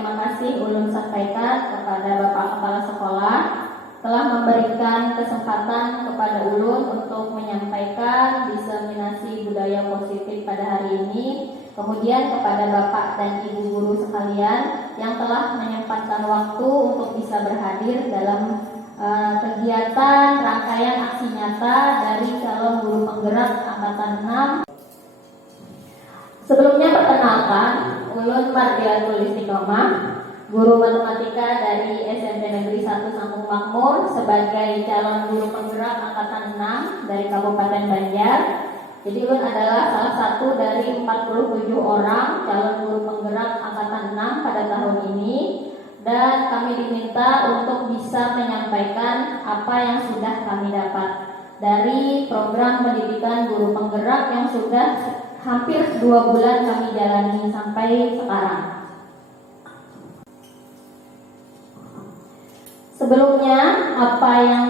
terima kasih ulun sampaikan kepada Bapak Kepala Sekolah telah memberikan kesempatan kepada ulun untuk menyampaikan diseminasi budaya positif pada hari ini. Kemudian kepada Bapak dan Ibu guru sekalian yang telah menyempatkan waktu untuk bisa berhadir dalam kegiatan rangkaian aksi nyata dari calon guru penggerak angkatan 6. Sebelumnya perkenalkan, ulun Mardiatul Istiqomah, guru matematika dari SMP Negeri 1 Sangkung Makmur sebagai calon guru penggerak angkatan 6 dari Kabupaten Banjar. Jadi ulun adalah salah satu dari 47 orang calon guru penggerak angkatan 6 pada tahun ini, dan kami diminta untuk bisa menyampaikan apa yang sudah kami dapat dari program pendidikan guru penggerak yang sudah hampir 2 bulan kami jalani sampai sekarang. Sebelumnya, apa yang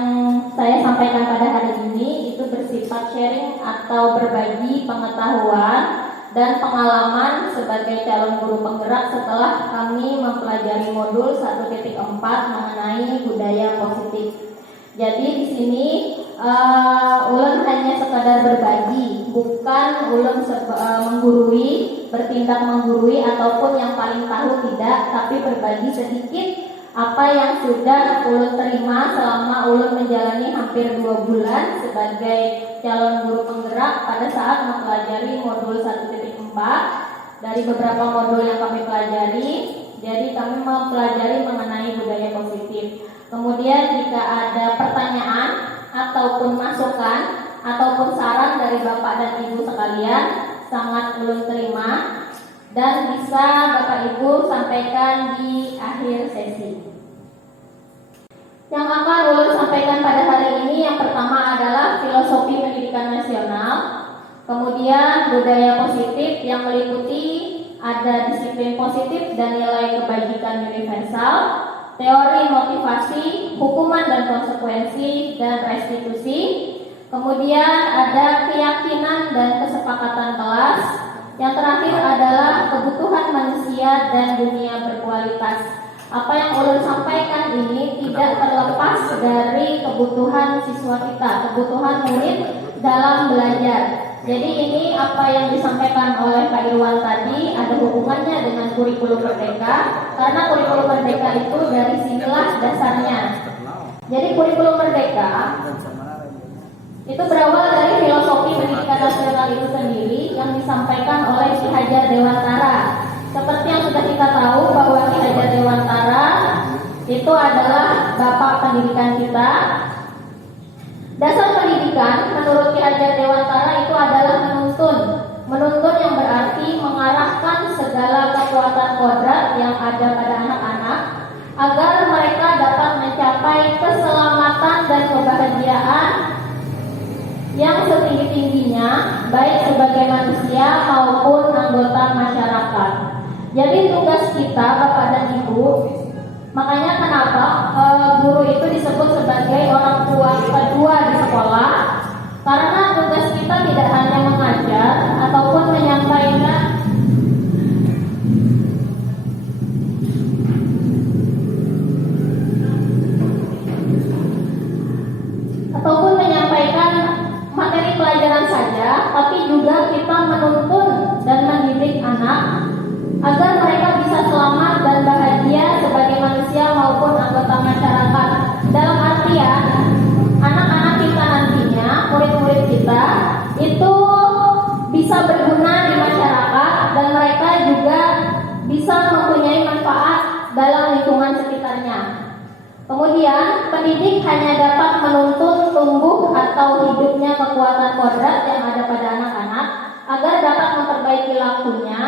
saya sampaikan pada hari ini itu bersifat sharing atau berbagi pengetahuan dan pengalaman sebagai calon guru penggerak setelah kami mempelajari modul 1.4 mengenai budaya positif. Jadi di sini ulun hanya sekadar berbagi, bukan ulun menggurui, bertindak menggurui ataupun yang paling tahu, tidak, tapi berbagi sedikit apa yang sudah ulun terima selama ulun menjalani hampir 2 bulan sebagai calon guru penggerak pada saat mempelajari modul 1.4. Dari beberapa modul yang kami pelajari, jadi kami mempelajari mengenai budaya positif. Kemudian jika ada pertanyaan ataupun masukan ataupun saran dari Bapak dan Ibu sekalian, sangat ulun terima dan bisa Bapak Ibu sampaikan di akhir sesi. Yang akan ulun sampaikan pada hari ini yang pertama adalah filosofi pendidikan nasional, kemudian budaya positif yang meliputi ada disiplin positif dan nilai kebajikan universal, teori motivasi, hukuman dan konsekuensi, dan restitusi. Kemudian ada keyakinan dan kesepakatan kelas. Yang terakhir adalah kebutuhan manusia dan dunia berkualitas. Apa yang ulun sampaikan ini tidak terlepas dari kebutuhan siswa kita, kebutuhan murid dalam belajar. Jadi ini apa yang disampaikan oleh Pak Irwan tadi ada hubungannya dengan kurikulum merdeka, karena kurikulum merdeka itu dari sinilah dasarnya. Jadi kurikulum merdeka itu berawal dari filosofi pendidikan nasional itu sendiri yang disampaikan oleh Ki Hajar Dewantara. Seperti yang sudah kita tahu bahwa Ki Hajar Dewantara itu adalah bapak pendidikan kita. Dasar pendidikan menurut Ki Hajar Dewantara itu adalah menuntun. Menuntun yang berarti mengarahkan segala kekuatan kodrat yang ada pada anak-anak agar mereka dapat mencapai keselamatan dan kebahagiaan yang setinggi-tingginya baik sebagai manusia maupun anggota masyarakat. Jadi tugas kita Bapak dan Ibu, makanya kenapa guru itu disebut sebagai orang tua kedua di sekolah, karena tugas kita tidak hanya mengajar ataupun menyampaikan materi pelajaran saja, tapi juga kita menuntun dan mendidik anak agar mereka bisa selamat dan bahagia sebagai manusia maupun anggota masyarakat. Dalam artian anak-anak kita nantinya, murid-murid kita itu bisa berguna di masyarakat dan mereka juga bisa mempunyai manfaat dalam lingkungan sekitarnya. Kemudian, pendidik hanya dapat menuntun tumbuh atau hidupnya kekuatan kodrat yang ada pada anak-anak agar dapat memperbaiki lakunya,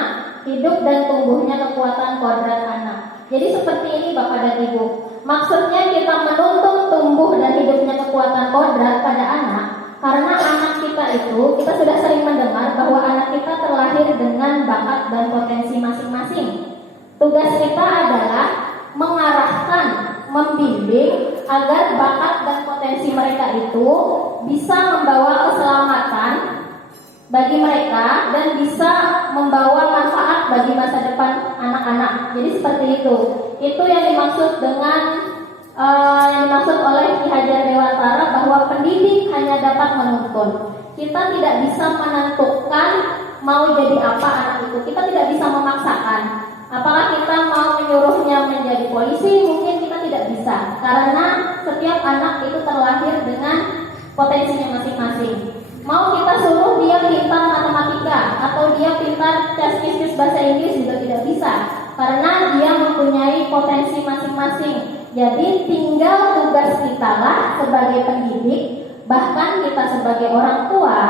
hidup dan tumbuhnya kekuatan kodrat anak. Jadi seperti ini Bapak dan Ibu. Maksudnya kita menuntun tumbuh dan hidupnya kekuatan kodrat pada anak, karena anak kita itu, kita sudah sering mendengar bahwa anak kita terlahir dengan bakat dan potensi masing-masing. Tugas kita adalah mengarahkan, membimbing agar bakat dan potensi mereka itu bisa membawa keselamatan bagi mereka dan bisa membawa manfaat bagi masa depan anak-anak. Jadi seperti itu. Itu yang dimaksud dengan yang dimaksud oleh Ki Hajar Dewantara bahwa pendidik hanya dapat menuntun. Kita tidak bisa menentukan mau jadi apa anak itu. Kita tidak bisa memaksakan. Apakah kita mau menyuruhnya menjadi polisi? Mungkin kita tidak bisa, karena setiap anak itu terlahir dengan potensinya masing-masing. Mau kita suruh dia pintar matematika atau dia pintar tes bahasa Inggris juga tidak bisa, karena dia mempunyai potensi masing-masing. Jadi tinggal tugas kita lah sebagai pendidik, bahkan kita sebagai orang tua,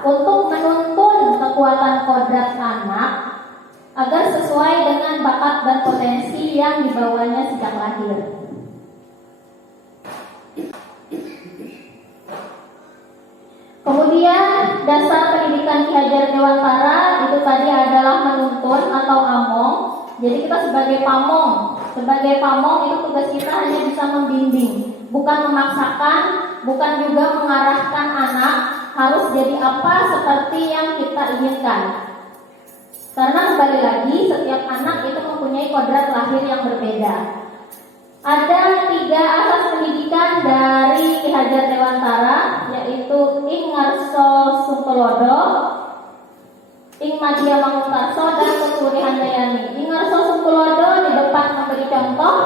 untuk menuntun kekuatan kodrat anak agar sesuai dengan bakat dan potensi yang dibawanya sejak lahir. Kemudian dasar pendidikan Ki Hajar Dewantara itu tadi adalah menuntun atau among. Jadi kita sebagai pamong itu tugas kita hanya bisa membimbing, bukan memaksakan, bukan juga mengarahkan anak harus jadi apa seperti yang kita inginkan. Karena kembali lagi setiap anak itu mempunyai kodrat lahir yang berbeda. Ada 3 asas pendidikan dari Ki Hajar Dewantara, yaitu Ing Ngarso Sungkolodo, Ing Madya Mangunkarso, dan Tuturi Handayani. Ing Ngarso Sungkolodo di depan memberi contoh,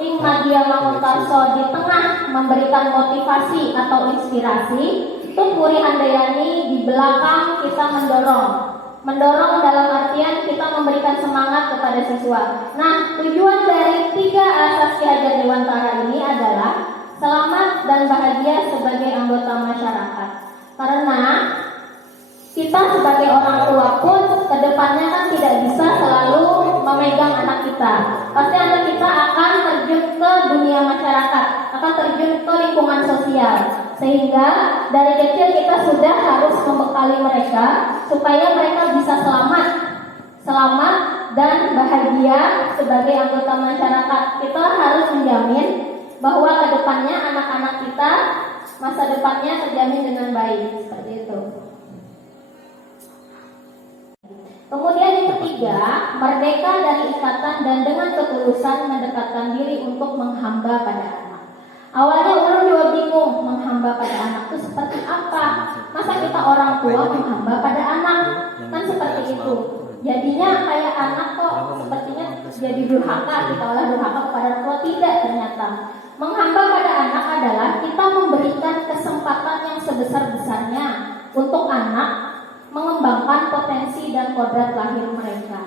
Ing Madya Mangunkarso di tengah memberikan motivasi atau inspirasi, Tuturi Handayani di belakang kita mendorong. Mendorong dalam artian kita memberikan semangat kepada siswa. Nah, tujuan dari 3 asas Ki Hajar Dewantara ini adalah selamat dan bahagia sebagai anggota masyarakat. Karena kita sebagai orang tua pun kedepannya kan tidak bisa selalu memegang anak kita. Pasti anak kita akan terjun ke dunia masyarakat, akan terjun ke lingkungan sosial. Sehingga dari kecil kita sudah harus membekali mereka supaya mereka bisa selamat dan bahagia sebagai anggota masyarakat. Kita harus menjamin bahwa kedepannya anak-anak kita masa depannya terjamin dengan baik, seperti itu. Kemudian yang ketiga, merdeka dari ikatan dan dengan ketulusan mendekatkan diri untuk menghamba pada anak. Awalnya ulun juga bingung, menghamba pada anak itu seperti apa? Masa kita orang tua menghamba pada anak? Kan seperti itu. Jadinya kayak anak kok sepertinya jadi durhaka, kita olah durhaka kepada orang tua. Tidak, ternyata menghamba pada anak adalah kita memberikan kesempatan yang sebesar-besarnya untuk anak mengembangkan potensi dan kodrat lahir mereka.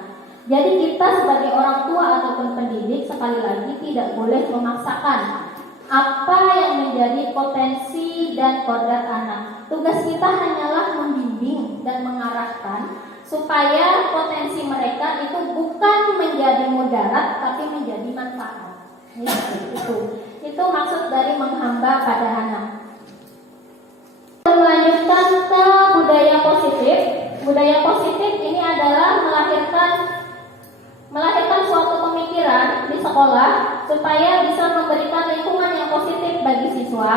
Jadi kita sebagai orang tua ataupun pendidik sekali lagi tidak boleh memaksakan apa yang menjadi potensi dan kodrat anak. Tugas kita hanyalah membimbing dan mengarahkan supaya potensi mereka itu bukan menjadi mudarat tapi menjadi manfaat. Itu maksud dari menghamba pada anak. Melanjutkan ke budaya positif. Budaya positif ini adalah melahirkan suatu pemikiran di sekolah supaya bisa memberikan lingkungan yang positif bagi siswa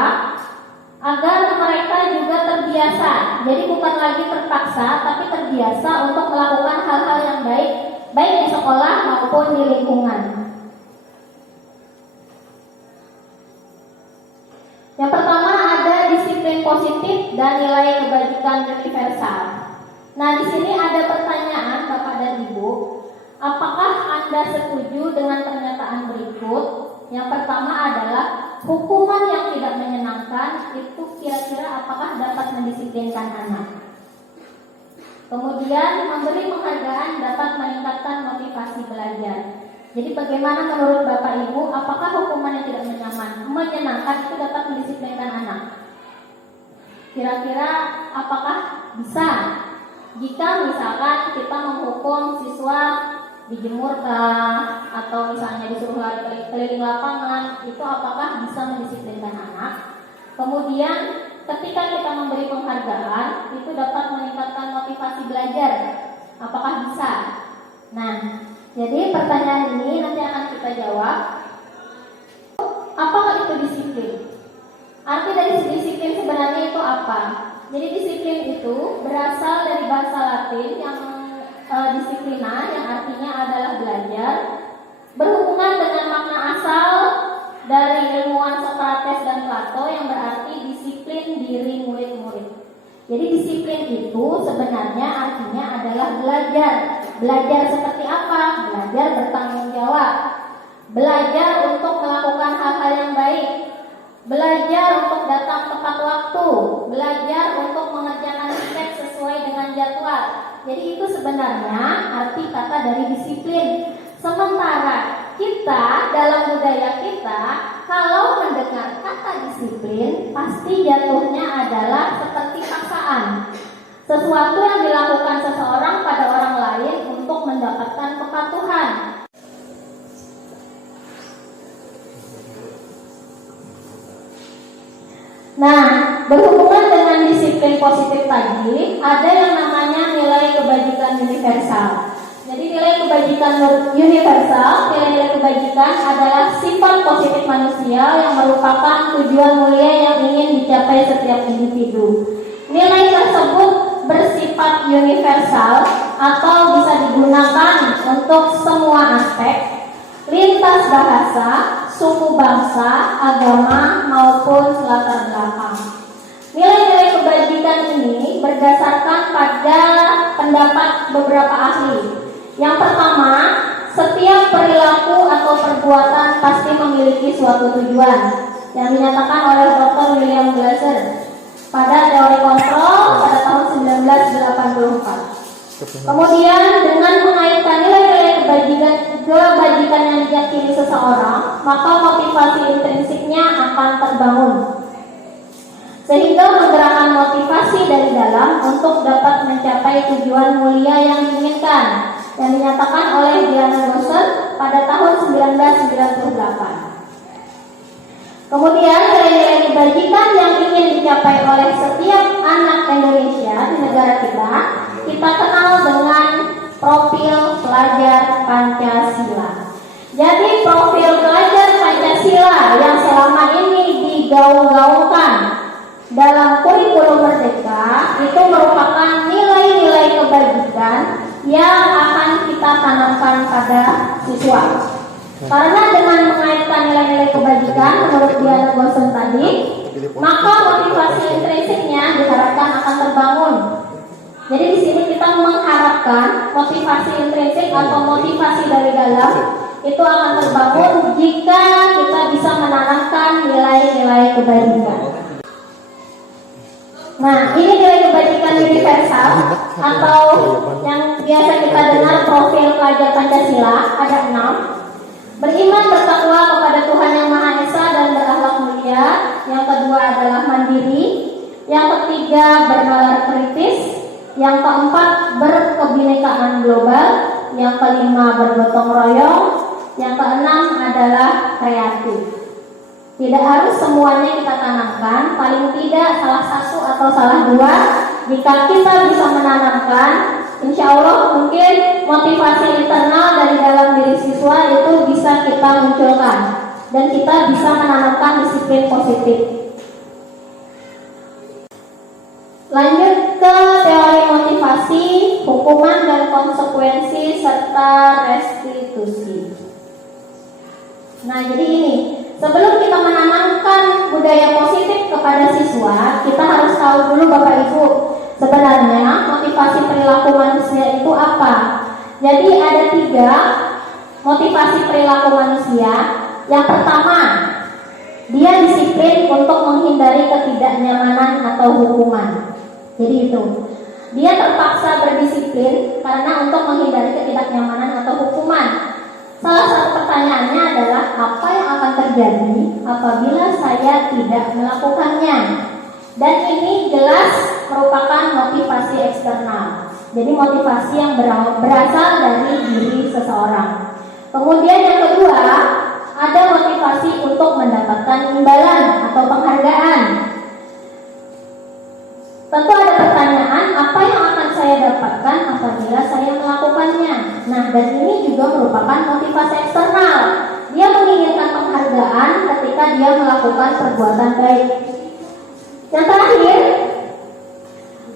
agar mereka juga terbiasa. Jadi bukan lagi terpaksa tapi terbiasa untuk melakukan hal-hal yang baik di sekolah maupun di lingkungan. Yang pertama ada disiplin positif dan nilai kebajikan universal. Nah, di sini ada pertanyaan Bapak dan Ibu. Apakah Anda setuju dengan pernyataan berikut? Yang pertama adalah hukuman yang tidak menyenangkan itu kira-kira apakah dapat mendisiplinkan anak? Kemudian memberi penghargaan dapat meningkatkan motivasi belajar. Jadi bagaimana menurut Bapak Ibu, apakah hukuman yang tidak menyenangkan itu dapat mendisiplinkan anak? Kira-kira apakah bisa? Jika misalkan kita menghukum siswa dijemurkah atau misalnya disuruh lari keliling lapangan, itu apakah bisa mendisiplinkan anak? Kemudian ketika kita memberi penghargaan itu dapat meningkatkan motivasi belajar, apakah bisa? Nah, jadi pertanyaan ini nanti akan kita jawab. Apakah itu disiplin? Arti dari disiplin sebenarnya itu apa? Jadi disiplin itu berasal dari bahasa Latin yang disiplina, yang artinya adalah belajar, berhubungan dengan makna asal dari ilmuwan Socrates dan Plato yang berarti disiplin diri murid-murid. Jadi disiplin itu sebenarnya artinya adalah belajar. Belajar seperti apa? Belajar bertanggung jawab. Belajar untuk melakukan hal-hal yang baik. Belajar untuk datang tepat waktu. Belajar untuk mengerjakan tugas sesuai dengan jadwal. Jadi itu sebenarnya arti kata dari disiplin. Sementara kita dalam budaya kita, kalau mendengar kata disiplin, pasti jatuhnya adalah seperti paksaan. Sesuatu yang dilakukan seseorang pada orang lain untuk mendapatkan kepatuhan. Nah, berhubungan dengan disiplin positif tadi, ada yang namanya nilai kebajikan universal. Jadi nilai kebajikan universal, nilai-nilai kebajikan adalah sifat positif manusia yang merupakan tujuan mulia yang ingin dicapai setiap individu. Nilai tersebut bersifat universal atau bisa digunakan untuk semua aspek, lintas bahasa, suku bangsa, agama, maupun latar belakang. Nilai-nilai kebajikan ini berdasarkan pada pendapat beberapa ahli. Yang pertama, setiap perilaku atau perbuatan pasti memiliki suatu tujuan yang dinyatakan oleh Dr. William Glasser pada teori kontrol pada tahun 1984. Kemudian dengan mengaitkan nilai-nilai kebajikan yang diyakini seseorang, maka motivasi intrinsiknya akan terbangun, sehingga menggerakkan motivasi dari dalam untuk dapat mencapai tujuan mulia yang diinginkan, yang dinyatakan oleh Diana Gosser pada tahun 1998. Kemudian nilai-nilai kebajikan yang ingin dicapai oleh setiap anak Indonesia di negara kita kenal dengan profil pelajar Pancasila. Jadi profil pelajar Pancasila yang selama ini digaung-gaungkan dalam kurikulum Merdeka itu merupakan nilai-nilai kebajikan yang akan kita tanamkan pada siswa. Karena dengan mengaitkan nilai-nilai kebajikan menurut Diana Gosser tadi, maka motivasi intrinsiknya diharapkan akan terbangun. Jadi di sini kita mengharapkan motivasi intrinsik atau motivasi dari dalam itu akan terbangun jika kita bisa menanamkan nilai-nilai kebajikan. Nah, ini nilai kebajikan universal atau yang biasa kita dengar profil pelajar Pancasila, ada 6. Beriman bertakwa kepada Tuhan Yang Maha Esa dan berakhlak mulia. Yang kedua adalah mandiri. Yang ketiga bernalar kritis. Yang keempat berkebinekaan global. Yang kelima bergotong royong. Yang keenam adalah kreatif. Tidak harus semuanya kita tanamkan, paling tidak salah satu atau salah dua. Jika kita bisa menanamkan, insya Allah mungkin motivasi internal dari dalam diri siswa itu bisa kita munculkan dan kita bisa menanamkan disiplin positif. Lanjut ke teori motivasi, hukuman dan konsekuensi serta restitusi. Nah, jadi ini, sebelum kita menanamkan budaya positif kepada siswa, kita harus tahu dulu Bapak Ibu, sebenarnya motivasi perilaku manusia itu apa? Jadi ada 3 motivasi perilaku manusia. Yang pertama, dia disiplin untuk menghindari ketidaknyamanan atau hukuman. Jadi itu, dia terpaksa berdisiplin karena untuk menghindari ketidaknyamanan atau hukuman. Salah satu pertanyaannya adalah apa yang akan terjadi apabila saya tidak melakukannya? Dan ini jelas merupakan motivasi eksternal. Jadi motivasi yang berasal dari diri seseorang. Kemudian yang kedua, ada motivasi untuk mendapatkan imbalan atau penghargaan. Tentu ada pertanyaan, apa yang akan saya dapatkan apabila saya melakukannya? Nah, dan ini juga merupakan motivasi eksternal. Dia menginginkan penghargaan ketika dia melakukan perbuatan baik. Yang terakhir,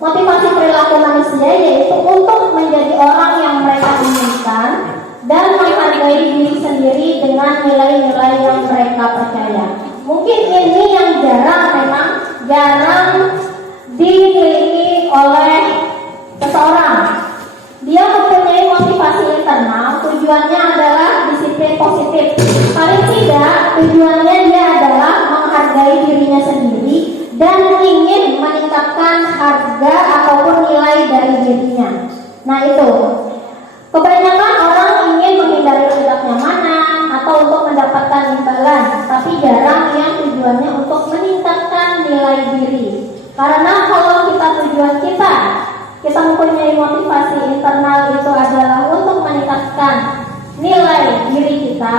Motivasi perilaku manusia yaitu untuk menjadi orang yang mereka inginkan dan menghargai diri sendiri dengan nilai-nilai yang mereka percaya. Mungkin ini yang jarang dimiliki oleh seseorang. Dia mempunyai motivasi internal, tujuannya adalah disiplin positif. Paling tidak, tujuannya dia adalah menghargai dirinya sendiri dan ingin meningkatkan harga ataupun nilai dari dirinya. Nah itu, kebanyakan orang ingin menghindari ketidaknyamanan atau untuk mendapatkan imbalan, tapi jarang yang tujuannya untuk meningkatkan nilai diri. Karena kalau tujuan kita mempunyai motivasi internal itu adalah untuk meningkatkan nilai diri kita,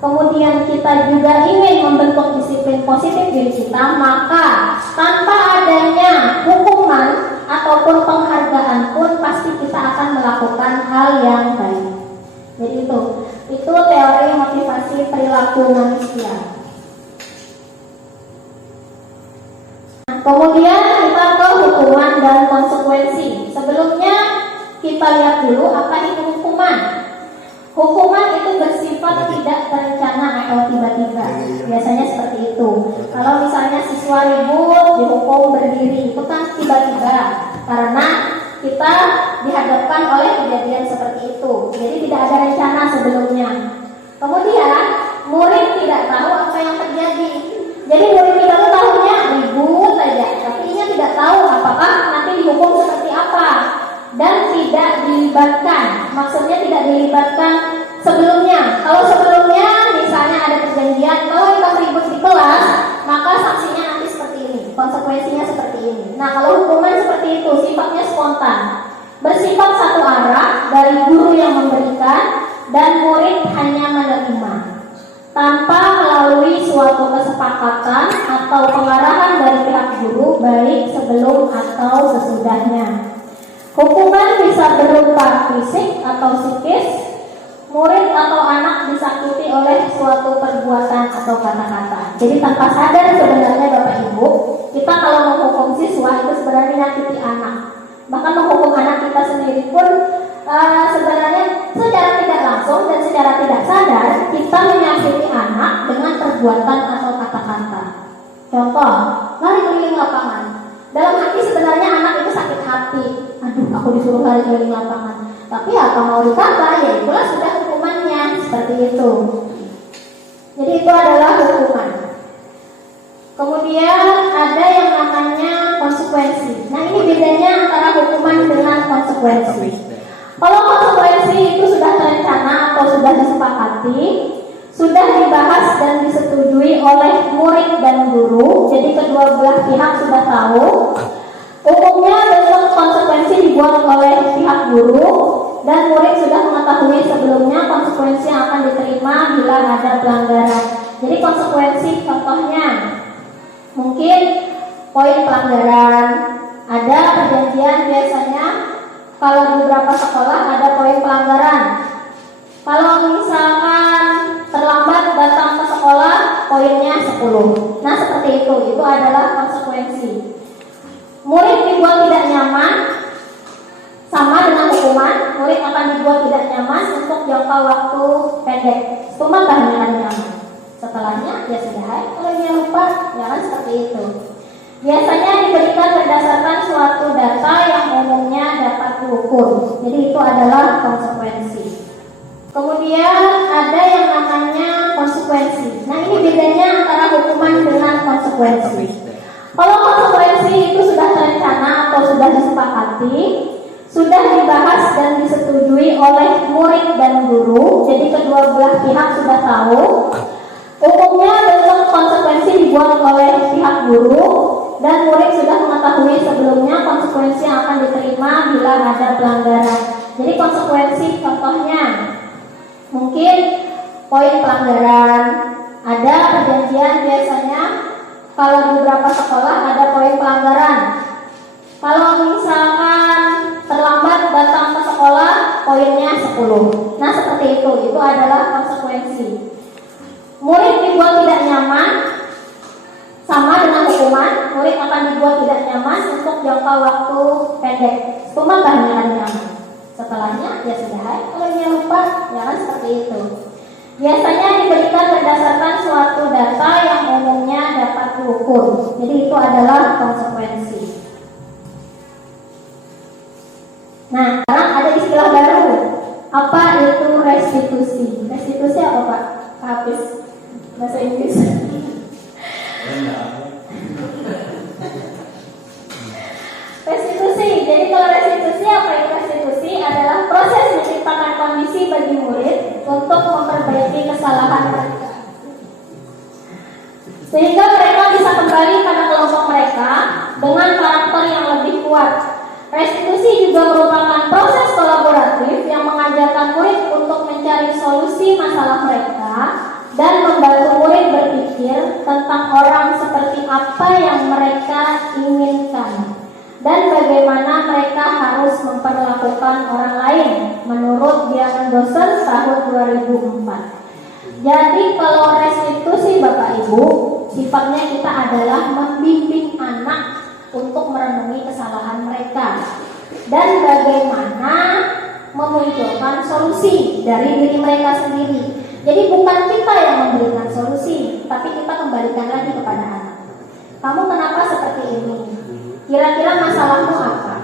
kemudian kita juga ingin membentuk disiplin positif diri kita, maka tanpa adanya hukuman ataupun penghargaan pun pasti kita akan melakukan hal yang baik. Jadi itu teori motivasi perilaku manusia. Kemudian kita ke hukuman dan konsekuensi. Sebelumnya kita lihat dulu apa itu hukuman. Hukuman itu bersifat tidak terencana atau tiba-tiba. Biasanya seperti itu. Kalau misalnya siswa ribut dihukum berdiri, itu kan tiba-tiba karena kita dihadapkan oleh kejadian seperti itu. Jadi tidak ada rencana sebelumnya. Kemudian murid tidak tahu apa yang terjadi. Jadi murid kita tuh tahunya ribut saja, tapi dia tidak tahu apakah nanti dihukum seperti apa dan tidak dilibatkan. Maksudnya tidak dilibatkan sebelumnya. Kalau sebelumnya misalnya ada perjanjian, kalau kita ribut di kelas, maka sanksinya nanti seperti ini, konsekuensinya seperti ini. Nah, kalau hukuman seperti itu sifatnya spontan, bersifat satu arah dari guru yang memberikan dan murid hanya menerima, tanpa melalui suatu kesepakatan atau pengarahan dari pihak guru, baik sebelum atau sesudahnya. Hukuman bisa berupa fisik atau psikis. Murid atau anak disakiti oleh suatu perbuatan atau kata-kata. Jadi tanpa sadar sebenarnya Bapak Ibu, kita kalau menghukum siswa itu sebenarnya menyakiti anak. Bahkan menghukum anak kita sendiri pun sebenarnya secara tidak langsung dan secara tidak sadar kita menyakiti anak dengan perbuatan atau kata-kata. Contoh, lari keliling lapangan. Dalam hati sebenarnya anak itu sakit hati. Aduh, aku disuruh lari keliling lapangan. Tapi apa mau dikata, ya itulah sudah hukumannya, seperti itu. Jadi itu adalah hukuman. Kemudian ada yang namanya konsekuensi. Nah ini bedanya antara hukuman dengan konsekuensi. Kalau konsekuensi itu sudah terencana atau sudah disepakati, sudah dibahas dan disetujui oleh murid dan guru, jadi kedua belah pihak sudah tahu. Umumnya bentuk konsekuensi dibuat oleh pihak guru dan murid sudah mengetahui sebelumnya konsekuensi yang akan diterima bila ada pelanggaran. Jadi konsekuensi contohnya mungkin poin pelanggaran, ada perjanjian biasanya kalau di beberapa sekolah ada poin pelanggaran. Kalau misalkan terlambat datang ke sekolah poinnya 10. Nah seperti itu adalah konsekuensi. Murid dibuat tidak nyaman, sama dengan hukuman. Murid akan dibuat tidak nyaman untuk jangka waktu pendek. Cuma bahannya nyaman. Setelahnya ya sudah, kalau dia lupa, ya kan seperti itu. Biasanya diberikan berdasarkan suatu data yang umumnya dapat diukur. Jadi itu adalah konsekuensi. Kemudian ada yang namanya konsekuensi. Nah ini bedanya antara hukuman dengan konsekuensi. Kalau konsekuensi itu sudah terencana atau sudah disepakati, sudah dibahas dan disetujui oleh murid dan guru, jadi kedua belah pihak sudah tahu. Umumnya bentuk konsekuensi dibuat oleh pihak guru dan murid sudah mengetahui sebelumnya konsekuensi yang akan diterima bila ada pelanggaran. Jadi konsekuensi contohnya mungkin poin pelanggaran, ada perjanjian biasanya. Kalau di beberapa sekolah ada poin pelanggaran. Kalau misalkan terlambat datang ke sekolah, poinnya 10. Nah seperti itu adalah konsekuensi. Murid dibuat tidak nyaman, sama dengan hukuman. Murid akan dibuat tidak nyaman untuk jangka waktu pendek. Cuma hanya hari nyaman. Setelahnya ya sudah, kalau dia lupa, ya kan seperti itu. Biasanya diberikan berdasarkan suatu data yang umumnya dapat diukur. Jadi itu adalah konsekuensi. Nah, sekarang ada istilah baru. Apa itu restitusi? Restitusi apa Pak? Habis bahasa Inggris. Restitusi. Jadi kalau restitusi, apa itu restitusi? Adalah proses menciptakan kondisi bagi murid untuk memperbaiki kesalahan mereka, sehingga mereka bisa kembali pada kelompok mereka dengan karakter yang lebih kuat. Restitusi juga merupakan proses kolaboratif yang mengajarkan murid untuk mencari solusi masalah mereka dan membantu murid berpikir tentang orang seperti apa yang mereka inginkan dan bagaimana mereka harus memperlakukan orang lain menurut Diamond Dosen tahun 2004. Jadi kalau restitusi Bapak Ibu, sifatnya kita adalah membimbing anak untuk merenungi kesalahan mereka dan bagaimana memunculkan solusi dari diri mereka sendiri. Jadi bukan kita yang memberikan solusi, tapi kita kembalikan lagi kepada anak. Kamu kenapa seperti ini? Kira-kira masalahmu apa?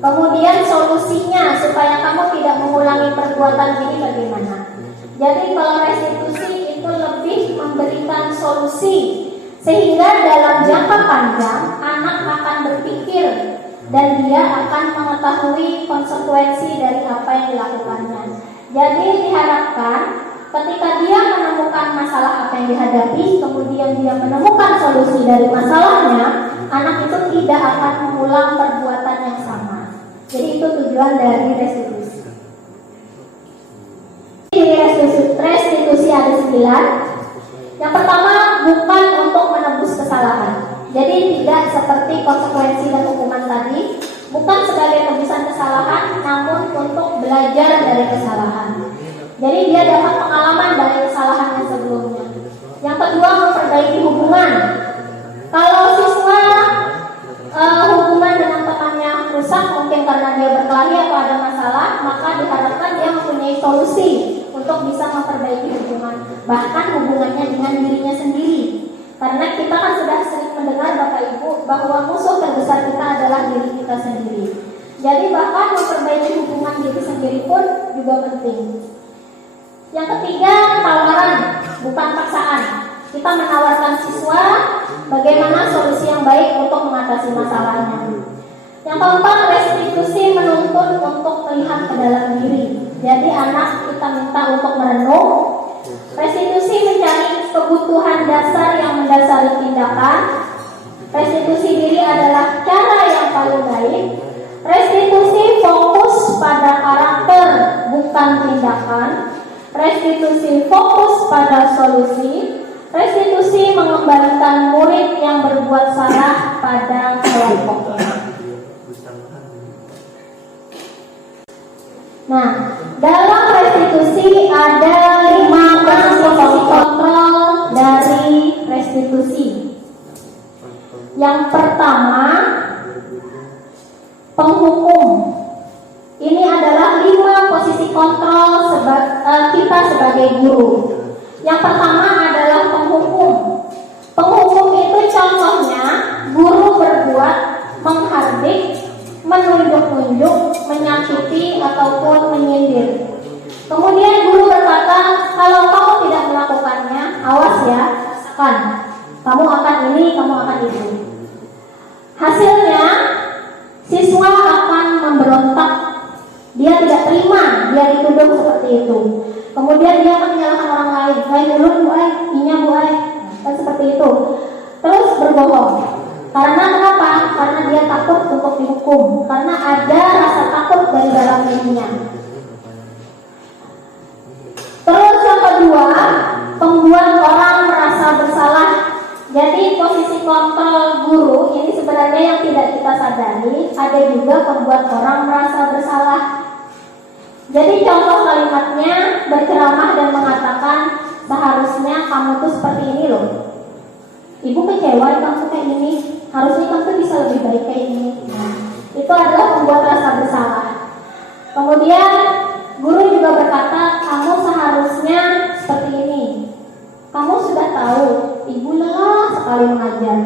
Kemudian solusinya supaya kamu tidak mengulangi perbuatan ini bagaimana? Jadi kalau restitusi itu lebih memberikan solusi, sehingga dalam jangka panjang anak akan berpikir dan dia akan mengetahui konsekuensi dari apa yang dilakukannya. Jadi diharapkan ketika dia menemukan masalah apa yang dihadapi, kemudian dia menemukan solusi dari masalahnya, anak itu tidak akan mengulang perbuatan yang sama. Jadi itu tujuan dari restitusi. Jadi restitusi ada 9. Yang pertama, bukan untuk menebus kesalahan. Jadi tidak seperti konsekuensi dan hukuman tadi, bukan sebagai tebusan kesalahan, namun untuk belajar dari kesalahan. Jadi dia dapat pengalaman dari kesalahan yang sebelumnya. Yang kedua, memperbaiki hubungan. Kalau siswa hubungan dengan temannya rusak, mungkin karena dia berkelahi atau ada masalah, maka diharapkan dia mempunyai solusi untuk bisa memperbaiki hubungan, bahkan hubungannya dengan dirinya sendiri. Karena kita kan sudah sering mendengar Bapak Ibu bahwa musuh terbesar kita adalah diri kita sendiri. Jadi bahkan memperbaiki hubungan diri sendiri pun juga penting. Yang ketiga, tawaran, bukan paksaan. Kita menawarkan siswa bagaimana solusi yang baik untuk mengatasi masalahnya. Yang keempat, restitusi menuntut untuk melihat ke dalam diri. Jadi anak kita minta untuk merenung. Restitusi mencari kebutuhan dasar yang mendasari tindakan. Restitusi diri adalah cara yang paling baik. Restitusi fokus pada karakter, bukan tindakan. Restitusi fokus pada solusi. Restitusi mengembalikan murid yang berbuat salah pada kelompoknya. Nah, dalam restitusi ada 5 posisi kontrol dari restitusi. Yang pertama, penghukum. Ini adalah 5 posisi kontrol kita sebagai guru. Yang pertama adalah penghukum. Penghukum itu contohnya guru berbuat menghardik, menunjuk-nunjuk, menyakiti ataupun menyindir. Kemudian guru berkata, kalau kamu tidak melakukannya, awas ya, kan? Kamu akan ini, kamu akan itu. Hasilnya, siswa akan memberontak. Dia tidak terima, dia dituduh seperti itu. Kemudian dia akan menyalahkan orang lain. Nurun bu, inya bu, dan seperti itu. Terus berbohong. Karena kenapa? Karena dia takut untuk dihukum. Karena ada rasa takut dari dalam dirinya. Terus yang kedua, membuat orang merasa bersalah. Jadi posisi kontrol guru ini sebenarnya yang tidak kita sadari, ada juga membuat orang merasa bersalah. Jadi contoh kalimatnya berceramah dan mengatakan, seharusnya kamu tuh seperti ini loh. Ibu kecewa kamu kayak ini, harusnya kamu tuh bisa lebih baik kayak ini. Nah, Itu adalah membuat rasa bersalah. Kemudian guru juga berkata, kamu seharusnya seperti ini. Kamu sudah tahu, ibu lelah sekali mengajar.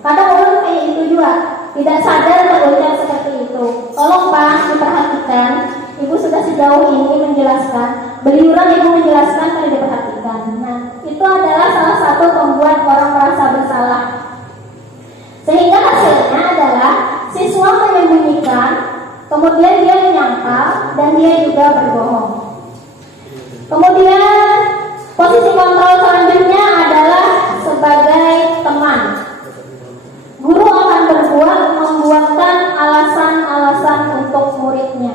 Kadang orang kayak itu juga, tidak sadar berucap seperti itu. Tolong Pak, diperhatikan. Ibu sudah sejauh ini menjelaskan. Beliuran ibu menjelaskan kalau diperhatikan. Nah, itu adalah salah satu membuat orang merasa bersalah. Sehingga hasilnya adalah siswa menyembunyikan, kemudian dia menyangkal, dan dia juga berbohong. Kemudian posisi kontrol selanjutnya adalah sebagai teman. Guru akan membuatkan alasan-alasan untuk muridnya.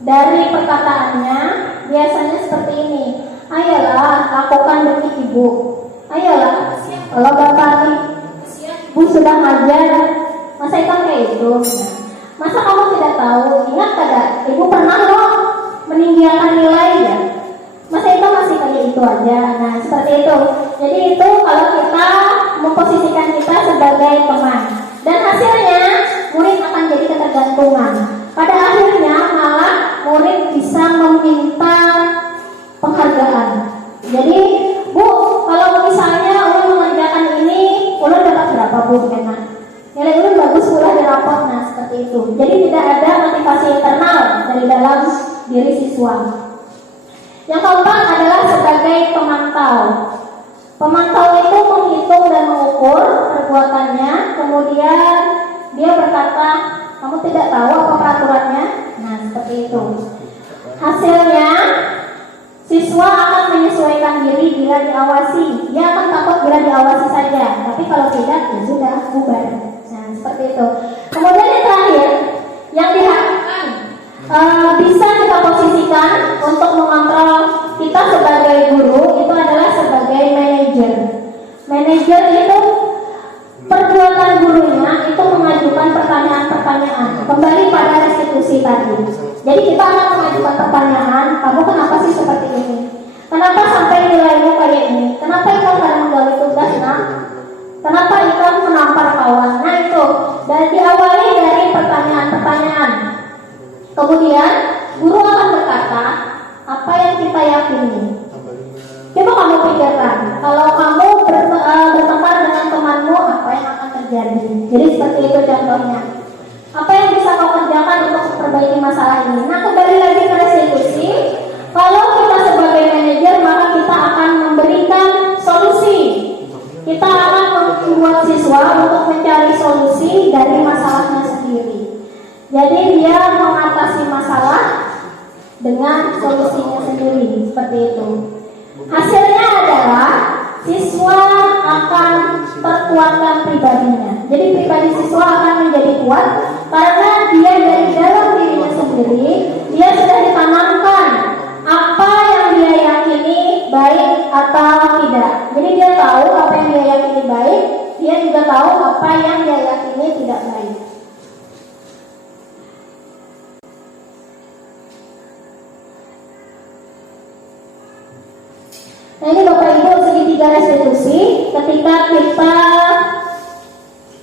Dari perkataannya biasanya seperti ini. Ayolah, lakukan demi ibu. Ayolah, kalau bapak ibu sudah ngajar, masa itu kayak itu. Masa kamu tidak tahu? Ingat tidak? Ibu pernah loh meninggalkan nilai ya. Masa itu masih kayak itu aja. Nah, seperti itu. Jadi itu kalau kita memposisikan kita sebagai teman. Dan hasilnya murid akan jadi ketergantungan. Pada akhirnya malah murid bisa meminta penghargaan. Jadi, Bu, kalau misalnya ulun mengerjakan ini, ulun dapat berapa Bu? Enak. Nilai ulun bagus pula di rapor. Nah, seperti itu. Jadi tidak ada motivasi internal dari dalam diri siswa. Yang keempat adalah sebagai pemantau. Pemantau itu menghitung dan mengukur perbuatannya, kemudian dia berkata, kamu tidak tahu apa peraturannya? Nah, seperti itu. Hasilnya, siswa akan menyesuaikan diri bila diawasi. Dia akan takut bila diawasi saja, tapi kalau tidak, ya sudah, bubar. Nah, seperti itu. Kemudian yang terakhir, yang diharapkan bisa kita posisikan untuk mengontrol kita sebagai guru itu adalah sebagai manajer. Manajer itu perbuatan gurunya itu mengajukan pertanyaan-pertanyaan kembali pada restitusi tadi. Jadi kita akan mengajukan pertanyaan, kamu kenapa sih seperti ini? Kenapa sampai nilaimu kayak ini? Kenapa ikan kadang menggali tugas nak? Kenapa ikan menampar kawan? Nah itu, dan diawali dari pertanyaan-pertanyaan. Kemudian guru akan berkata apa yang kita yakini. Coba kamu pikirkan, kalau kamu bertengkar dengan temanmu, apa yang akan terjadi? Jadi seperti itu contohnya. Apa yang bisa kau kerjakan untuk memperbaiki masalah ini? Nah, kembali lagi ke restitusi. Kalau kita sebagai manajer, maka kita akan memberikan solusi. Kita akan membuat siswa untuk mencari solusi dari masalahnya sendiri. Jadi dia mengatasi masalah dengan solusinya sendiri, seperti itu. Hasilnya adalah siswa akan terkuatkan pribadinya. Jadi pribadi siswa akan menjadi kuat karena dia dari dalam dirinya sendiri, dia sudah ditanamkan apa yang dia yakini baik atau tidak. Jadi dia tahu apa yang dia yakini baik, dia juga tahu apa yang dia yakini tidak baik. Nah ini Bapak Ibu segitiga restitusi ketika kita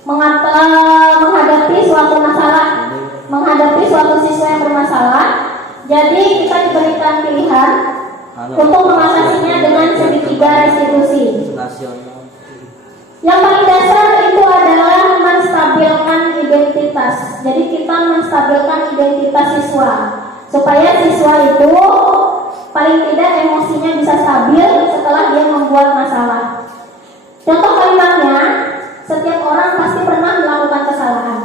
menghadapi suatu masalah, menghadapi suatu siswa yang bermasalah. Jadi kita diberikan pilihan untuk mengatasinya dengan segitiga restitusi. Yang paling dasar itu adalah menstabilkan identitas. Jadi kita menstabilkan identitas siswa supaya siswa itu paling tidak emosinya bisa stabil setelah dia membuat masalah. Contoh kalimatnya, setiap orang pasti pernah melakukan kesalahan.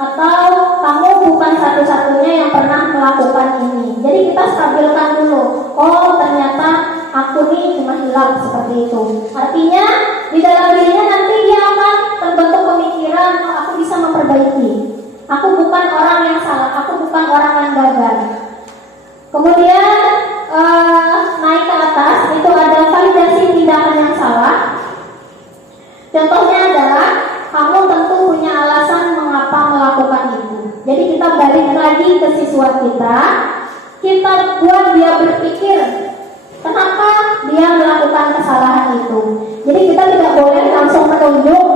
Atau kamu bukan satu-satunya yang pernah melakukan ini. Jadi kita stabilkan dulu. Oh ternyata aku ini cuma hilang seperti itu. Artinya di dalam dirinya nanti dia akan terbentuk pemikiran, oh, aku bisa memperbaiki. Aku bukan orang yang salah, aku bukan orang yang gagal. Kemudian naik ke atas itu ada validasi tindakan yang salah. Contohnya adalah kamu tentu punya alasan mengapa melakukan itu. Jadi kita balik lagi ke siswa kita buat dia berpikir kenapa dia melakukan kesalahan itu. Jadi kita tidak boleh langsung menunjuk,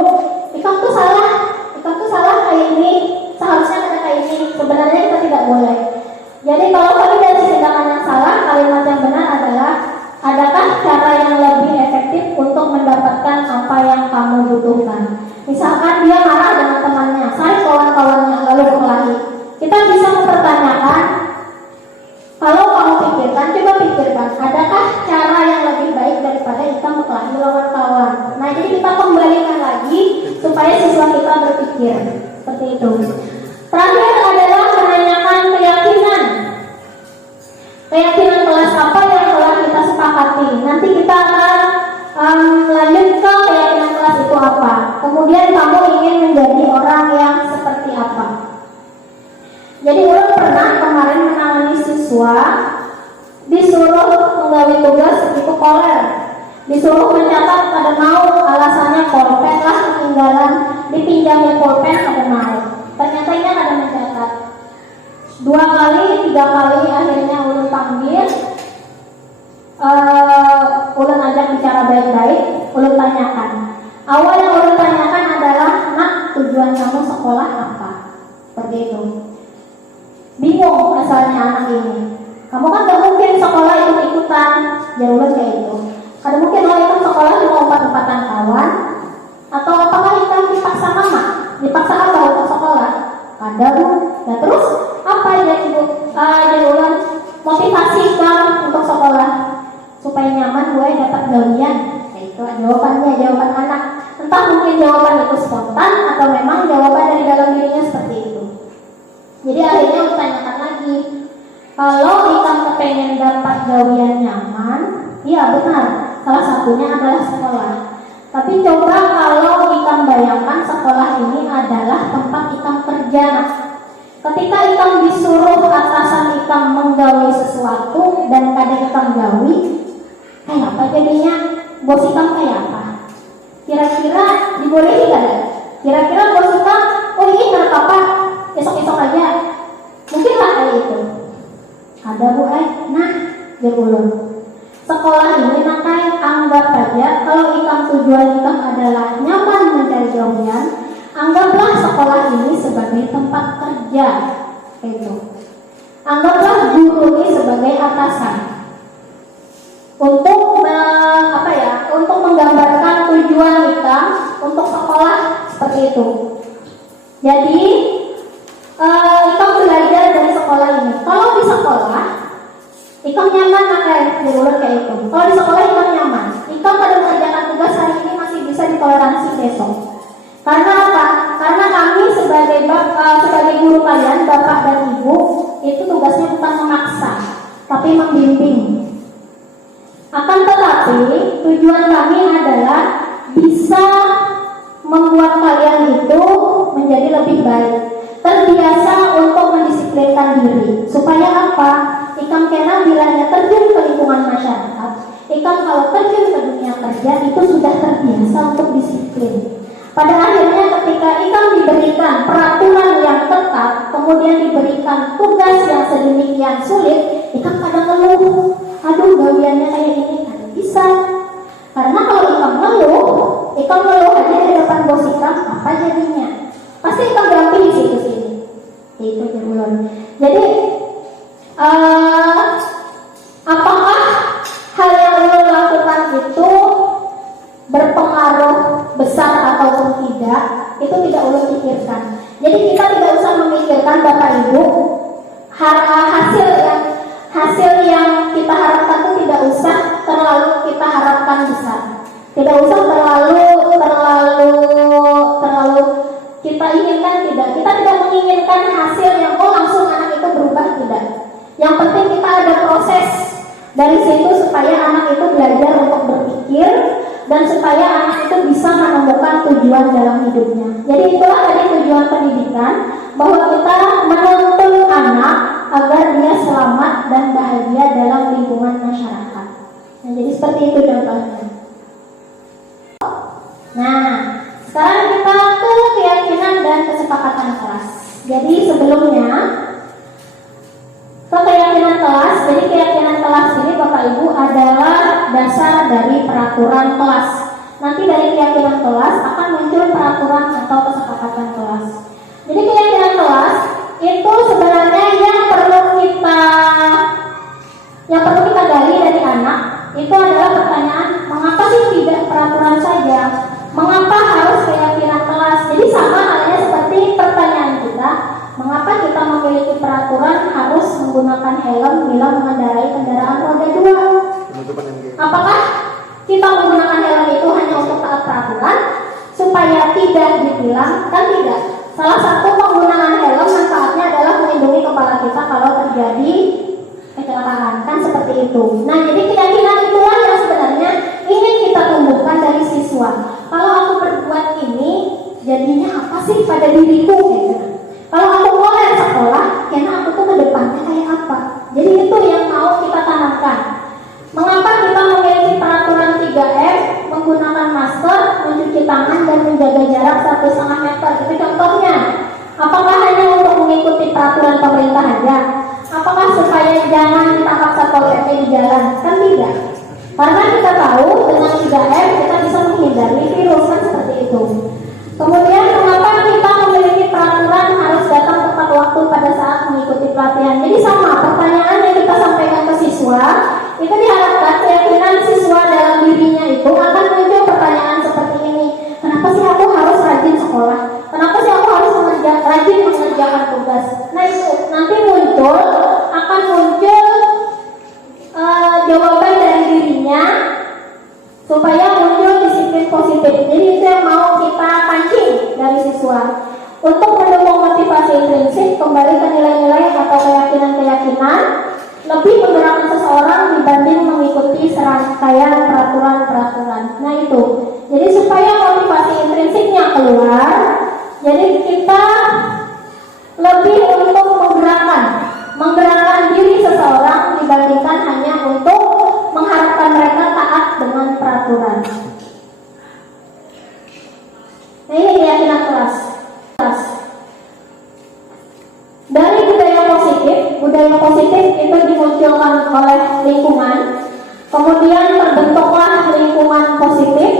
kamu tuh salah kayak ini. insentif untuk mendapatkan apa yang kamu butuhkan. Misalkan dia marah dengan temannya, saya kawan-kawannya lalu berkelahi. Kita bisa mempertanyakan, kalau kamu pikirkan, coba pikirkan, adakah cara yang lebih baik daripada kita berkelahi lawan kawan? Nah, jadi kita kembalikan lagi supaya siswa kita berpikir seperti itu. Terakhir adalah menanyakan keyakinan. Keyakinan kelas apa yang telah kita sepakati. Nanti kita akan lanjut ke keyakinan kelas itu apa. Kemudian kamu ingin menjadi orang yang seperti apa. Jadi Ulun pernah kemarin menangani siswa disuruh menggawi tugas itu koler, disuruh mencatat pada mau, alasannya pulpen lah ketinggalan, dipinjami pulpen pada mau. Ternyata ini ada mencatat 2 kali, 3 kali, akhirnya Ulun panggil, Ulun ajak bicara baik-baik, Ulun tanyakan. Awal yang Ulun tanyakan adalah, nak, tujuan kamu sekolah apa? Seperti itu. Bingung asalnya anak ini. Kamu kan gak mungkin sekolah ikut-ikutan, jauh kayak itu. Ada mungkin lo ikut sekolah cuma umpat-umpatan kawan, atau apakah kita dipaksa mama, dipaksa apa untuk sekolah? Ada bu. Nah terus apa ya ibu? Jauh motivasi bang untuk sekolah supaya nyaman gue dapat gawian. Itu jawabannya, jawaban anak. Entah mungkin jawaban itu spontan atau memang jawaban dari dalam dirinya seperti itu. Jadi akhirnya aku tanyakan lagi, kalau Ikam kepengen dapat gawian nyaman, iya benar, salah satunya adalah sekolah. Tapi coba kalau Ikam bayangkan sekolah ini adalah tempat Ikam kerja. Ketika Ikam disuruh atasan Ikam menggawi sesuatu dan kadang Ikam gawi, kayak apa jadinya? Bos Ikam kayak apa? Kira-kira dibolehi gak? Kira-kira bos Ikam, oh ini gak apa-apa, esok-esok aja. Mungkin lah kayak itu. Ada bu nah jebulun. Sekolah ini nakai anggap aja kalau Ikam tujuan Ikam adalah nyaman mencari gawian, anggaplah sekolah ini sebagai tempat kerja. Itu. Anggaplah guru ini sebagai atasan. Untuk untuk menggambarkan tujuan Ikam untuk sekolah seperti itu. Jadi Ikam belajar dari sekolah ini. Kalau di sekolah Ikam nyaman diulang kayak itu. Kalau di sekolah Ikam nyaman, Ikam pada mengerjakan tugas hari ini masih bisa ditoleransi besok. Karena apa? Karena kami sebagai guru kalian, bapak dan ibu, itu tugasnya bukan memaksa, tapi membimbing. Akan tetapi tujuan kami adalah bisa membuat kalian itu menjadi lebih baik, terbiasa untuk mendisiplinkan diri. Supaya apa? Ikam kena bilangnya terjun ke lingkungan masyarakat, Ikam kalau terjun ke dunia kerja itu sudah terbiasa untuk disiplin. Pada akhirnya ketika Ikam diberikan peraturan yang ketat, kemudian diberikan tugas yang sedemikian sulit, Ikam kadang ngeluh, aduh gawiannya kayak gini, kadang bisa. Karena kalau Ikam ngeluh aja di depan bos Ikam, apa jadinya? Pasti Ikam ganti di situ-sini. Itu jebulon. Jadi apakah hal yang ulun lakukan itu berpengaruh besar ataupun tidak, itu tidak ulun pikirkan. Jadi kita tidak usah memikirkan Bapak Ibu hasil yang kita harapkan itu tidak usah terlalu kita harapkan besar, tidak usah terlalu kita inginkan, tidak. Kita tidak menginginkan hasil yang langsung anak itu berubah, tidak. Yang penting kita ada proses dari situ supaya anak itu belajar untuk berpikir dan supaya anak itu bisa menemukan tujuan dalam hidupnya. Jadi itulah tadi tujuan pendidikan, bahwa kita menuntun anak agar dia selamat dan bahagia dalam lingkungan masyarakat. Nah, jadi seperti itu contohnya. Nah, sekarang kita ke keyakinan dan kesepakatan kelas. Jadi sebelumnya ke keyakinan kelas. Jadi keyakinan kelas ini Bapak Ibu adalah dasar dari peraturan kelas. Nanti dari keyakinan kelas akan muncul peraturan atau kesepakatan kelas. Jadi keyakinan kelas itu sebenarnya yang perlu kita gali dari anak itu adalah pertanyaan, mengapa sih tidak peraturan saja. Mengapa harus keyakinan kelas? Jadi sama halnya seperti pertanyaan kita, mengapa kita memiliki peraturan harus menggunakan helm bila mengendarai kendaraan roda 2? Apakah kita menggunakan helm itu hanya untuk taat peraturan supaya tidak ditilang? Kan tidak. Salah satu penggunaan helm manfaatnya adalah melindungi kepala kita kalau terjadi kecelakaan, kan seperti itu. Nah, jadi keyakinan itulah yang sebenarnya ingin kita tumbuhkan dari siswa. Kalau aku berbuat ini, jadinya apa sih pada diriku? Gitu. Kalau aku mulai sekolah, karena aku tuh ke depannya kayak apa? Jadi itu yang mau kita tanamkan. Mengapa kita memiliki peraturan 3M, menggunakan masker, mencuci tangan, dan menjaga jarak 1,5 meter? Itu contohnya. Apakah hanya untuk mengikuti peraturan pemerintah saja? Apakah supaya jangan ditangkap satpol PP di jalan? Kan tidak. Karena kita tahu dengan 3M kita bisa menghindari virus, kan seperti itu. Kemudian mengapa kita memiliki peraturan harus datang tepat waktu pada saat mengikuti pelatihan? Jadi sama, pertanyaan yang kita sampaikan ke siswa itu diharapkan keyakinan siswa dalam dirinya itu akan muncul pertanyaan seperti ini. Kenapa sih aku harus rajin sekolah? Kenapa sih aku harus rajin mengerjakan tugas? Nah itu nanti akan muncul jawaban dari dirinya supaya muncul disiplin positif. Jadi itu yang mau kita pancing dari siswa. Untuk mendukung motivasi intrinsik, kembali ke nilai-nilai atau keyakinan-keyakinan, lebih menggerakkan seseorang dibanding mengikuti serangkaian peraturan-peraturan. Nah itu, jadi supaya motivasi intrinsiknya keluar, jadi kita lebih untuk menggerakkan diri seseorang dibandingkan hanya untuk mengharapkan mereka taat dengan peraturan. Nah ini keyakinan kelas. Dari budaya positif itu dimunculkan oleh lingkungan, kemudian terbentuklah lingkungan positif,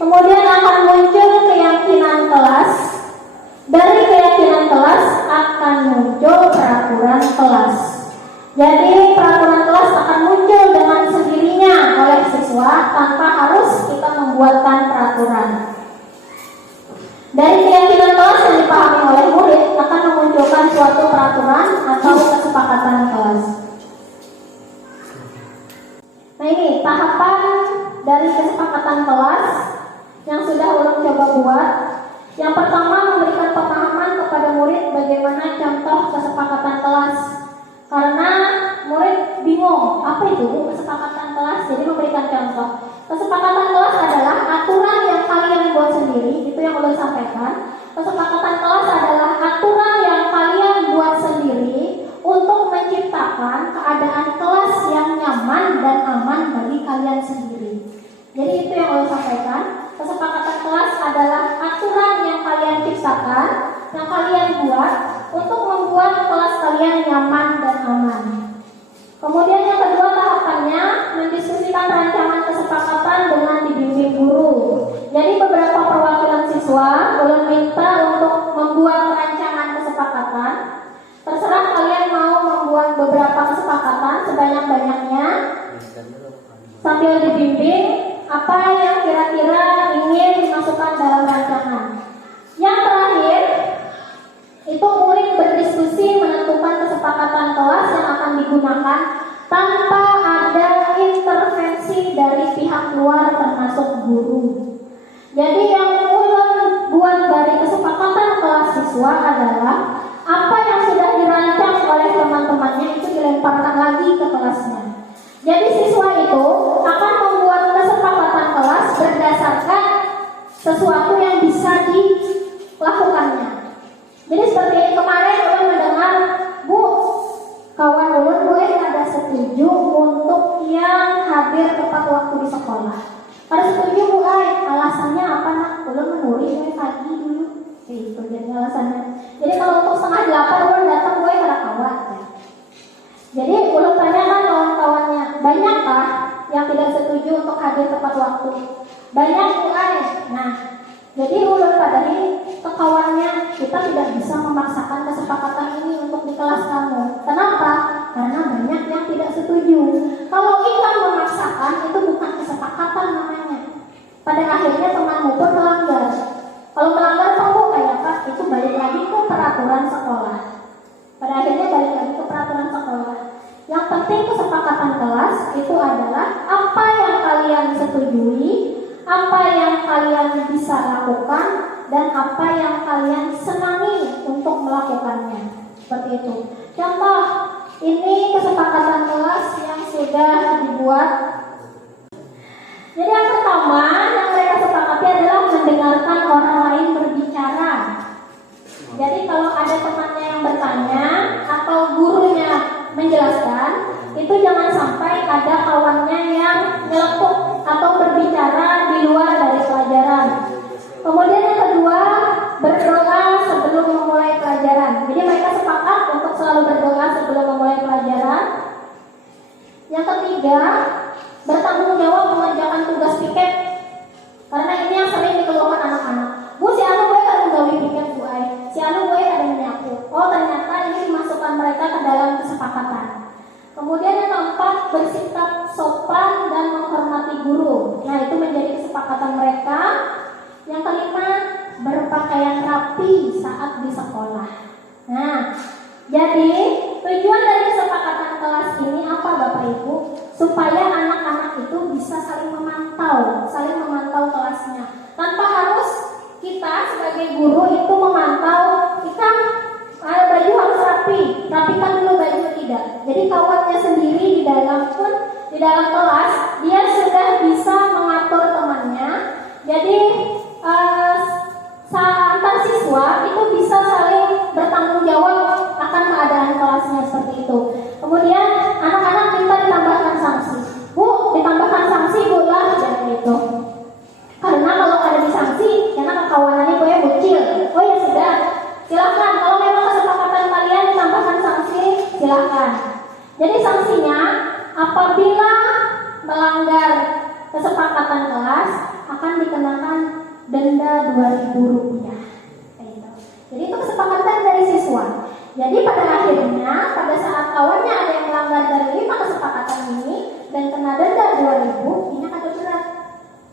kemudian akan muncul keyakinan kelas. Dari keyakinan kelas akan muncul peraturan kelas. Jadi peraturan kelas akan muncul dengan sendirinya oleh siswa tanpa harus kita membuatkan peraturan. Dari keyakinan kelas yang dipahami oleh murid akan memunculkan suatu peraturan atau kesepakatan kelas. Nah ini tahapan dari kesepakatan kelas yang sudah ulun coba buat. Yang pertama, memberikan pemahaman kepada murid bagaimana contoh kesepakatan kelas. Karena murid bingung, apa itu kesepakatan kelas? Jadi memberikan contoh. Kesepakatan kelas adalah aturan yang kalian buat sendiri, itu yang ulun sampaikan. Kesepakatan kelas adalah aturan yang kalian buat sendiri untuk menciptakan keadaan kelas yang nyaman dan aman bagi kalian sendiri. Jadi itu yang ulun sampaikan. Kesepakatan kelas adalah aturan yang kalian ciptakan, yang kalian buat untuk membuat kelas kalian nyaman dan aman. Kemudian yang kedua tahapannya mendiskusikan rancangan kesepakatan dengan dibimbing guru. Jadi beberapa perwakilan siswa ulun minta untuk membuat rancangan kesepakatan. Terserah kalian mau membuat beberapa kesepakatan sebanyak-banyaknya sambil dibimbing apa yang kira-kira ingin dimasukkan dalam rancangan. Yang terakhir itu murid berdiskusi menentukan kesepakatan kelas yang akan digunakan tanpa ada intervensi dari pihak luar termasuk guru. Jadi yang ulun buat dari kesepakatan kelas siswa adalah apa yang sudah dirancang oleh teman-temannya itu dilemparkan lagi ke kelasnya. Jadi siswa itu akan membuat kesepakatan kelas berdasarkan sesuatu yang bisa dilakukannya. Jadi seperti ini, kemarin ulun mendengar, Bu, kawan ulun boleh ada setuju untuk yang hadir tepat waktu di sekolah. Pada setuju Bu, alasannya apa nak? Ulun menulis pagi dulu. Itu jadi alasannya. Jadi kalau untuk 7:30 ulun datang gue ada kawan. Jadi ulun tanyakan kawan-kawannya, banyakkah yang tidak setuju untuk hadir tepat waktu? Banyak Bu. Nah, jadi ulun padani ke kawannya, kita tidak bisa memaksakan kesepakatan ini untuk di kelas kamu. Kenapa? Karena banyak yang tidak setuju. Kalau kita memaksakan itu bukan kesepakatan namanya. pada akhirnya temanmu pun melanggar. Kalau melanggar kamu kayak apa? Itu balik lagi ke peraturan sekolah. Pada akhirnya balik lagi ke peraturan sekolah. Yang penting kesepakatan kelas itu adalah apa yang kalian setujui, apa yang kalian bisa lakukan, dan apa yang kalian senangi untuk melakukannya. Seperti itu. Contoh, ini kesepakatan kelas yang sudah dibuat. Jadi yang pertama yang mereka sepakati adalah mendengarkan orang lain berbicara. Jadi kalau ada temannya yang bertanya atau gurunya menjelaskan, itu jangan sampai ada kawannya yang nyeletuk atau berbicara di luar dari pelajaran. Kemudian yang kedua, berdoa sebelum memulai pelajaran. Jadi mereka sepakat untuk selalu berdoa sebelum memulai pelajaran. Yang ketiga, bertanggung jawab mengerjakan tugas piket. Karena ini yang sering dikeluhkan anak-anak. Bu, si anu gue kan menggawi piket Bu Ai. Si anu gue ada menyapu. Oh, ternyata ini dimasukkan mereka ke dalam kesepakatan. Kemudian yang keempat, bersikap sopan dan menghormati guru. Nah, itu menjadi kesepakatan mereka. Yang kelima, berpakaian rapi saat di sekolah. Nah, jadi tujuan dari kesepakatan kelas ini apa Bapak Ibu? Supaya anak-anak itu bisa saling memantau kelasnya. Tanpa harus kita sebagai guru itu memantau, kita baju harus rapikan dulu baju tidak. Jadi kawannya sendiri di dalam kelas dia sudah bisa mengatur temannya. Jadi antar siswa itu bisa saling bertanggung jawab akan keadaan kelasnya seperti itu. Kemudian anak-anak minta ditambahkan sanksi. Bu, ditambahkan sanksi Bu lah jadi itu. Karena kalau ada disanksi, karena kekawanannya gue bocil. Oh ya sudah, silakan. Kalau memang kesepakatan kalian ditambahkan sanksi, silakan. Jadi sanksinya apabila melanggar kesepakatan kelas akan dikenakan denda Rp2.000. Jadi itu kesepakatan dari siswa. Jadi pada akhirnya pada saat kawannya ada yang melanggar dari 5 kesepakatan ini dan kena denda Rp2.000, ini akan berat.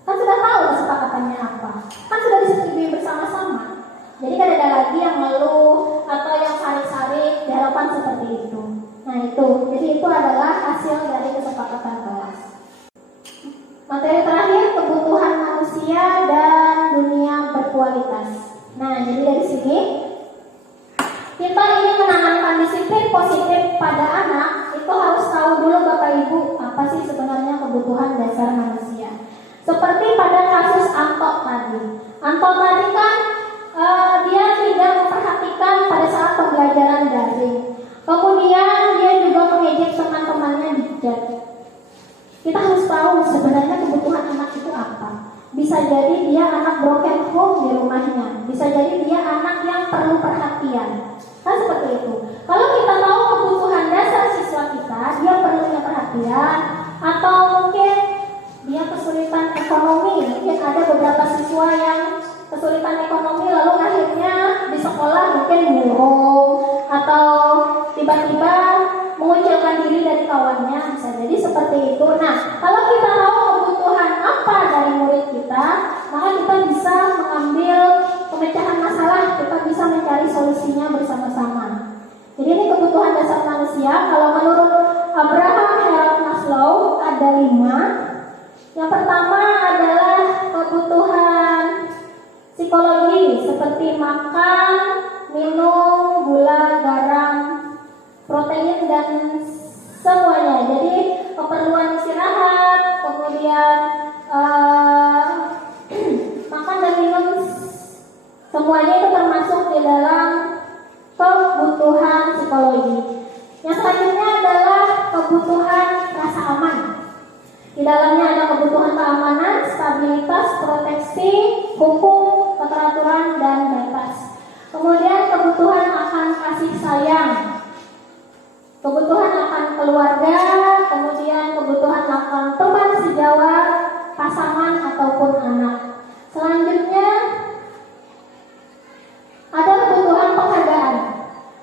Kan sudah tahu kesepakatannya apa. Kan sudah disetujui bersama-sama. Jadi tidak ada lagi yang ngeluh atau yang sarik-sarik di hadapan seperti itu. Nah itu, jadi itu adalah hasil dari kesepakatan kelas. Materi terakhir, kebutuhan manusia dan dunia berkualitas. Nah, jadi dari sini kita ingin menanamkan disiplin positif pada anak, itu harus tahu dulu Bapak Ibu apa sih sebenarnya kebutuhan dasar manusia. Seperti pada kasus Anto tadi. Anto tadi kan dia tidak memperhatikan pada saat pembelajaran daring. Kemudian dia juga mengejek teman-temannya di chat. Kita harus tahu sebenarnya kebutuhan anak itu apa. Bisa jadi dia anak broken home di rumahnya. Bisa jadi dia anak yang perlu perhatian. Kan seperti itu. Kalau kita tahu kebutuhan dasar siswa kita, dia perlunya perhatian, atau mungkin dia kesulitan ekonomi. Mungkin ada beberapa siswa yang kesulitan ekonomi lalu akhirnya di sekolah mungkin murung atau tiba-tiba mengucilkan diri dari kawannya, bisa jadi seperti itu. Nah, kalau kita tahu kebutuhan apa dari murid kita, maka kita bisa mengambil pemecahan masalah, kita bisa mencari solusinya bersama-sama. Jadi ini kebutuhan dasar manusia. Kalau menurut Abraham Herald Maslow ada 5. Yang pertama adalah kebutuhan psikologi seperti makan, minum, gula, garam, protein dan semuanya. Jadi keperluan istirahat, kemudian makan dan minum, semuanya itu termasuk di dalam kebutuhan psikologi. Yang selanjutnya adalah kebutuhan rasa aman. Di dalamnya ada kebutuhan keamanan, stabilitas, proteksi, hukum, keteraturan, dan batas. Kemudian kebutuhan akan kasih sayang, kebutuhan akan keluarga, kemudian kebutuhan akan teman sejawat, pasangan ataupun anak. Selanjutnya ada kebutuhan penghargaan,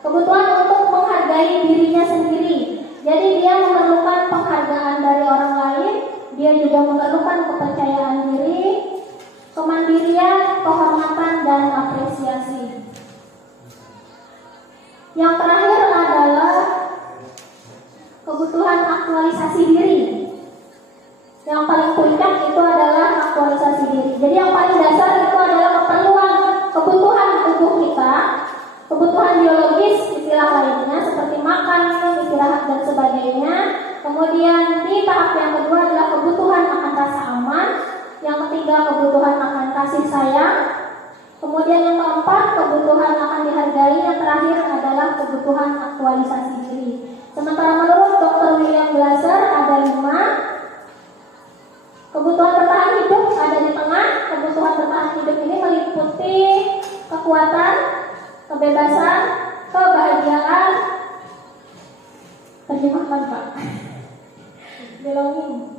kebutuhan untuk menghargai dirinya sendiri. Jadi dia memerlukan penghargaan dari orang lain, dia juga memerlukan kepercayaan diri, kemandirian, kehormatan, dan apresiasi. Yang terakhir adalah kebutuhan aktualisasi diri. Yang paling puncak itu adalah aktualisasi diri. Jadi yang paling dasar itu adalah kebutuhan tubuh kita, kebutuhan biologis, istilah lainnya seperti makan, minum, istirahat, dan sebagainya. Kemudian di tahap yang kedua adalah kebutuhan akan rasa aman. Yang ketiga kebutuhan akan kasih sayang. Kemudian yang keempat kebutuhan akan dihargai. Yang terakhir adalah kebutuhan aktualisasi diri. Sementara menurut Dr. William Glasser ada 5. Kebutuhan bertahan hidup ada di tengah. Kebutuhan bertahan hidup ini meliputi kekuatan, kebebasan, kebahagiaan, terjemahkan Pak, belonging.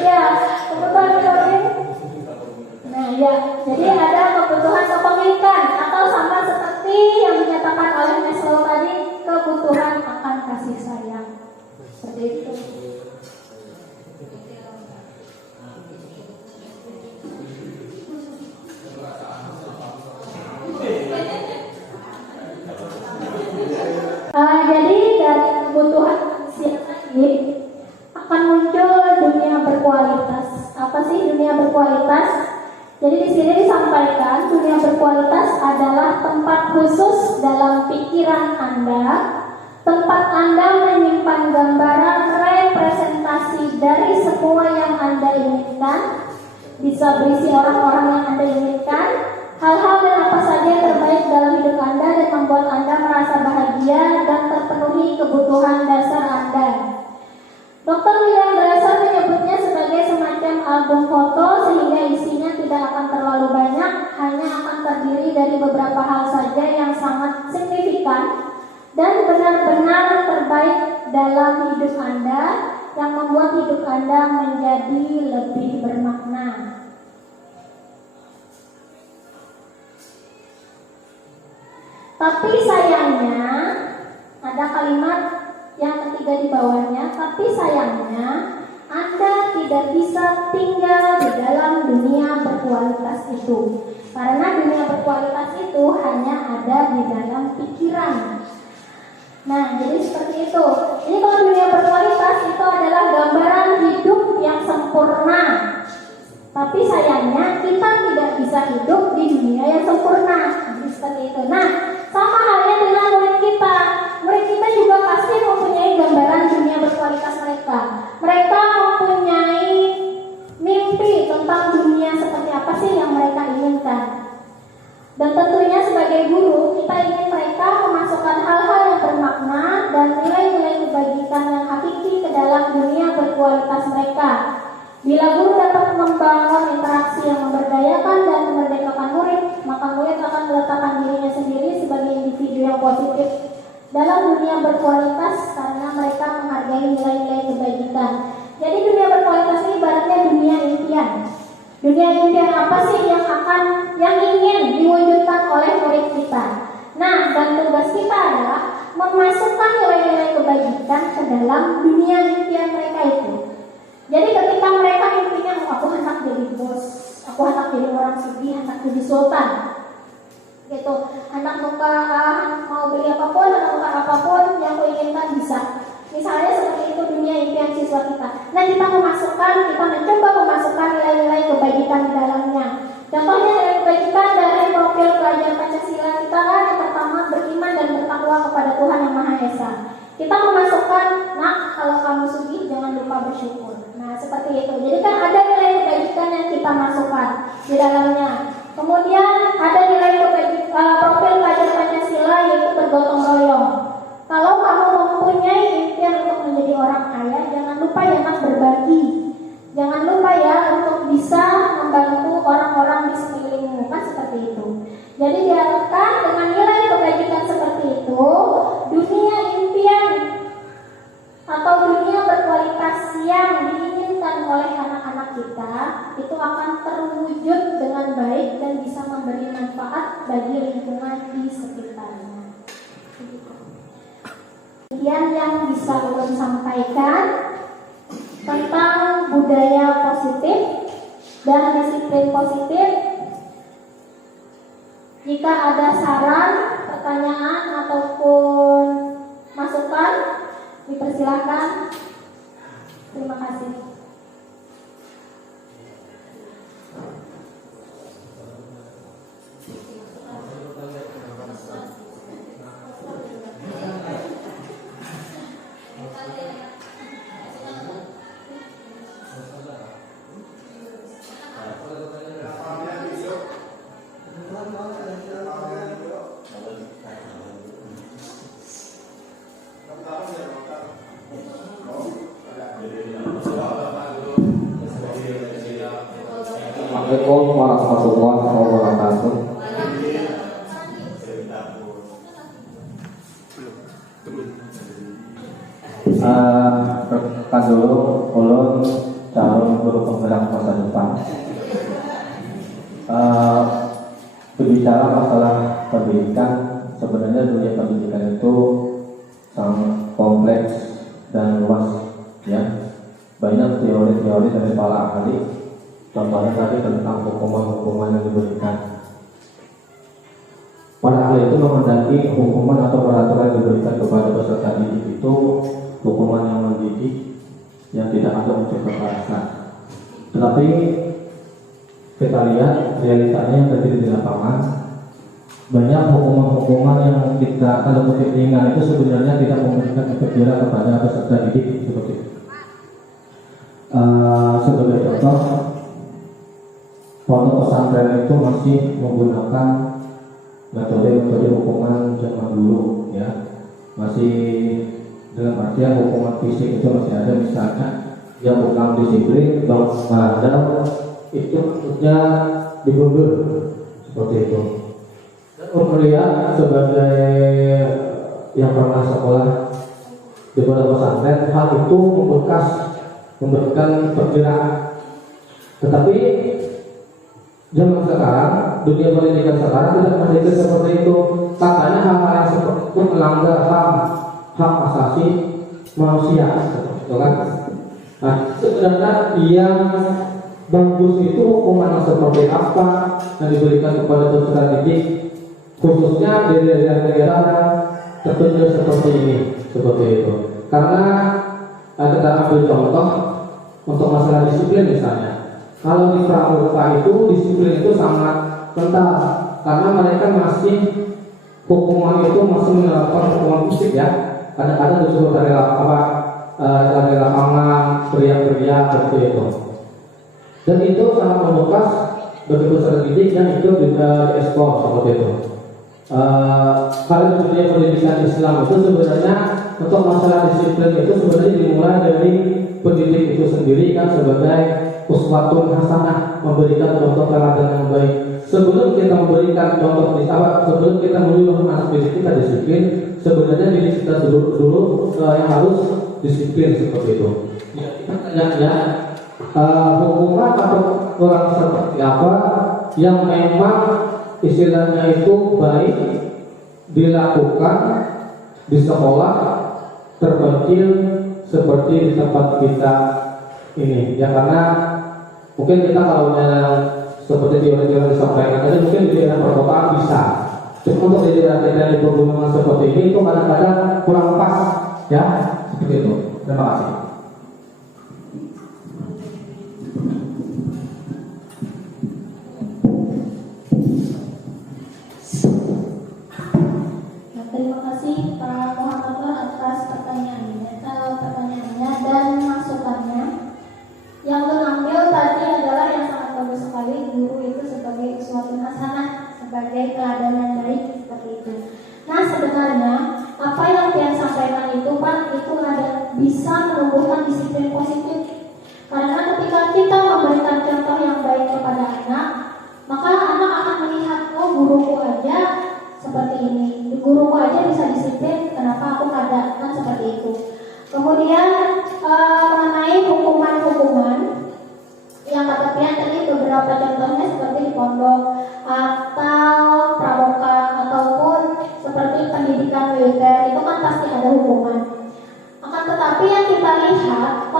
Ya, kebutuhan belonging. Nah ya, jadi ada kebutuhan kepemilikan atau sama seperti yang dinyatakan oleh Maslow tadi, kebutuhan akan kasih sayang. Seperti itu. Jadi dari kebutuhan manusia tadi akan muncul dunia berkualitas. Apa sih dunia berkualitas? Jadi di sini disampaikan dunia berkualitas adalah tempat khusus dalam pikiran Anda, tempat Anda menyimpan gambaran representasi dari semua yang Anda inginkan, bisa berisi orang-orang yang Anda inginkan, hal-hal dan apa saja yang terbaik dalam hidup Anda dan membuat Anda merasa bahagia dan terpenuhi kebutuhan dasar Anda. Dr. William Glasser menyebutnya sebagai semacam album foto sehingga isinya tidak akan terlalu banyak, hanya akan terdiri dari beberapa hal saja yang sangat signifikan dan benar-benar terbaik dalam hidup Anda yang membuat hidup Anda menjadi lebih bermakna. Tapi sayangnya ada kalimat yang ketiga di bawahnya, tapi sayangnya Anda tidak bisa tinggal di dalam dunia berkualitas itu. Karena dunia berkualitas itu hanya ada di dalam pikiran. Nah, jadi seperti itu. Jadi kalau dunia berkualitas itu adalah gambaran hidup yang sempurna. Tapi sayangnya kita tidak bisa hidup di dunia yang sempurna. Jadi seperti itu. Nah, sama halnya dengan murid kita. Murid kita juga pasti mempunyai gambaran dunia berkualitas mereka. Mereka mempunyai mimpi tentang dunia seperti apa sih yang mereka inginkan. Dan tentunya sebagai guru, kita ingin mereka memasukkan hal-hal yang bermakna dan nilai-nilai kebajikan yang hakiki ke dalam dunia berkualitas mereka. Bila guru dapat membangun interaksi yang memberdayakan dan memerdekakan murid, maka murid akan meletakkan dirinya sendiri sebagai individu yang positif dalam dunia berkualitas karena mereka menghargai nilai-nilai kebajikan. Jadi dunia berkualitas ini ibaratnya dunia impian. Dunia impian apa sih yang ingin diwujudkan oleh murid kita? Nah, dan tugas kita adalah memasukkan nilai-nilai kebajikan ke dalam dunia impian mereka itu. Jadi ketika mereka mimpinya, aku hendak jadi bos, aku hendak jadi orang sugih, hendak jadi sultan, gitu, hendak mau beli apapun, hendak buka apapun yang aku inginkan bisa. Misalnya seperti itu dunia impian siswa kita. Nah, kita mencoba memasukkan nilai-nilai kebajikan di dalamnya. Contohnya nilai kebajikan dari profil pelajar Pancasila kita kan yang pertama beriman dan bertakwa kepada Tuhan Yang Maha Esa. Kita memasukkan, nak, kalau kamu sugih jangan lupa bersyukur. Nah, seperti itu. Jadi kan ada nilai kebajikan yang kita masukkan di dalamnya. Kemudian ada nilai profil pelajar Pancasila yaitu bergotong royong. Kalau kamu mempunyai impian untuk menjadi orang kaya, jangan lupa ya nak berbagi. Jangan lupa ya untuk bisa membantu orang-orang di sekelilingmu, kan seperti itu. Jadi diharapkan dengan nilai kebajikan seperti itu, dunia impian atau dunia berkualitas yang diinginkan oleh anak-anak kita itu akan terwujud dengan baik dan bisa memberi manfaat bagi lingkungan di sekitarnya. Yang bisa ulun tentang budaya positif dan disiplin positif. Jika ada saran, pertanyaan ataupun masukan, dipersilahkan. Terima kasih. Assalamualaikum warahmatullahi wabarakatuh. Perkenalkan dulu, ulun calon guru penggerak masa depan. Berbicara masalah pendidikan, sebenarnya dunia pendidikan itu sangat kompleks dan luas, ya. Banyak teori-teori dari para ahli. Contohnya tadi tentang hukuman-hukuman yang diberikan. Para ahli itu menghendaki hukuman atau peraturan yang diberikan kepada peserta didik itu hukuman yang mendidik, yang tidak ada unsur kekerasan. Tetapi kita lihat realitanya yang terjadi di lapangan, banyak hukuman-hukuman yang kita tanda kutip ringan itu sebenarnya tidak memberikan efek jerah kepada peserta didik seperti itu. Sebagai contoh, pondok pesantren itu masih menggunakan metode hukuman zaman dulu, ya. Masih dalam artian hukuman fisik itu masih ada, misalnya yang bukan disiplin, mengadal itu maksudnya dibunuh seperti itu. Dan melihat sebagai yang pernah sekolah di pondok pesantren, hal itu memberikan perkiraan. Tetapi zaman sekarang, dunia pendidikan sekarang tidak mendidik seperti itu. Katanya hal-hal yang seperti itu melanggar hak asasi manusia, gitu kan? Nah, sebenarnya yang bagus itu hukuman yang seperti apa yang diberikan kepada peserta didik, khususnya di daerah-daerah yang terpencil seperti ini, seperti itu. Karena kita ambil contoh untuk masalah disiplin misalnya. Kalau di pramuka itu disiplin itu sangat kental karena mereka masih hukuman itu masih menerapkan hukuman fisik, ya. Kadang-kadang disuruh dari lapangan teriak-teriak seperti itu. Dan itu sangat membekas bagi peserta didik yang ikut di ekspor seperti itu. Kalau dunia pendidikan Islam itu sebenarnya untuk masalah disiplin itu sebenarnya dimulai dari pendidik itu sendiri kan sebagai uswatun hasanah, memberikan contoh teladan yang baik. Sebelum kita memberikan contoh di awal, sebelum kita menyuruh anak didik kita disiplin, sebenarnya diri kita dulu yang harus disiplin seperti itu. Ya, hukuman atau orang seperti apa yang memang istilahnya itu baik dilakukan di sekolah terpencil seperti di tempat kita ini, ya. Karena mungkin kita kalau seperti teori-teori disampaikan tadi mungkin di daerah perkotaan bisa, cuma untuk di daerah-daerah di pegunungan seperti ini itu kadang-kadang kurang pas, ya, seperti itu. Terima kasih. Terima kasih Pak Muhammad atas pertanyaannya dan masukannya. Yang mengambil tadi adalah yang sangat bagus sekali, guru itu sebagai uswatun hasanah, sebagai teladan yang baik seperti itu. Nah, sebenarnya apa yang dia sampaikan itu Pak, itu ada bisa menumbuhkan disiplin positif. Karena ketika kita memberikan contoh yang baik kepada anak, maka anak akan melihat, oh guruku aja seperti ini, guruku aja bisa disiplin, kenapa aku kada, kan seperti itu. Kemudian mengenai hukuman-hukuman yang kata Pian tadi, beberapa contohnya seperti di pondok atau pramuka ataupun seperti pendidikan militer, itu kan pasti ada hukuman. Akan tetapi yang kita lihat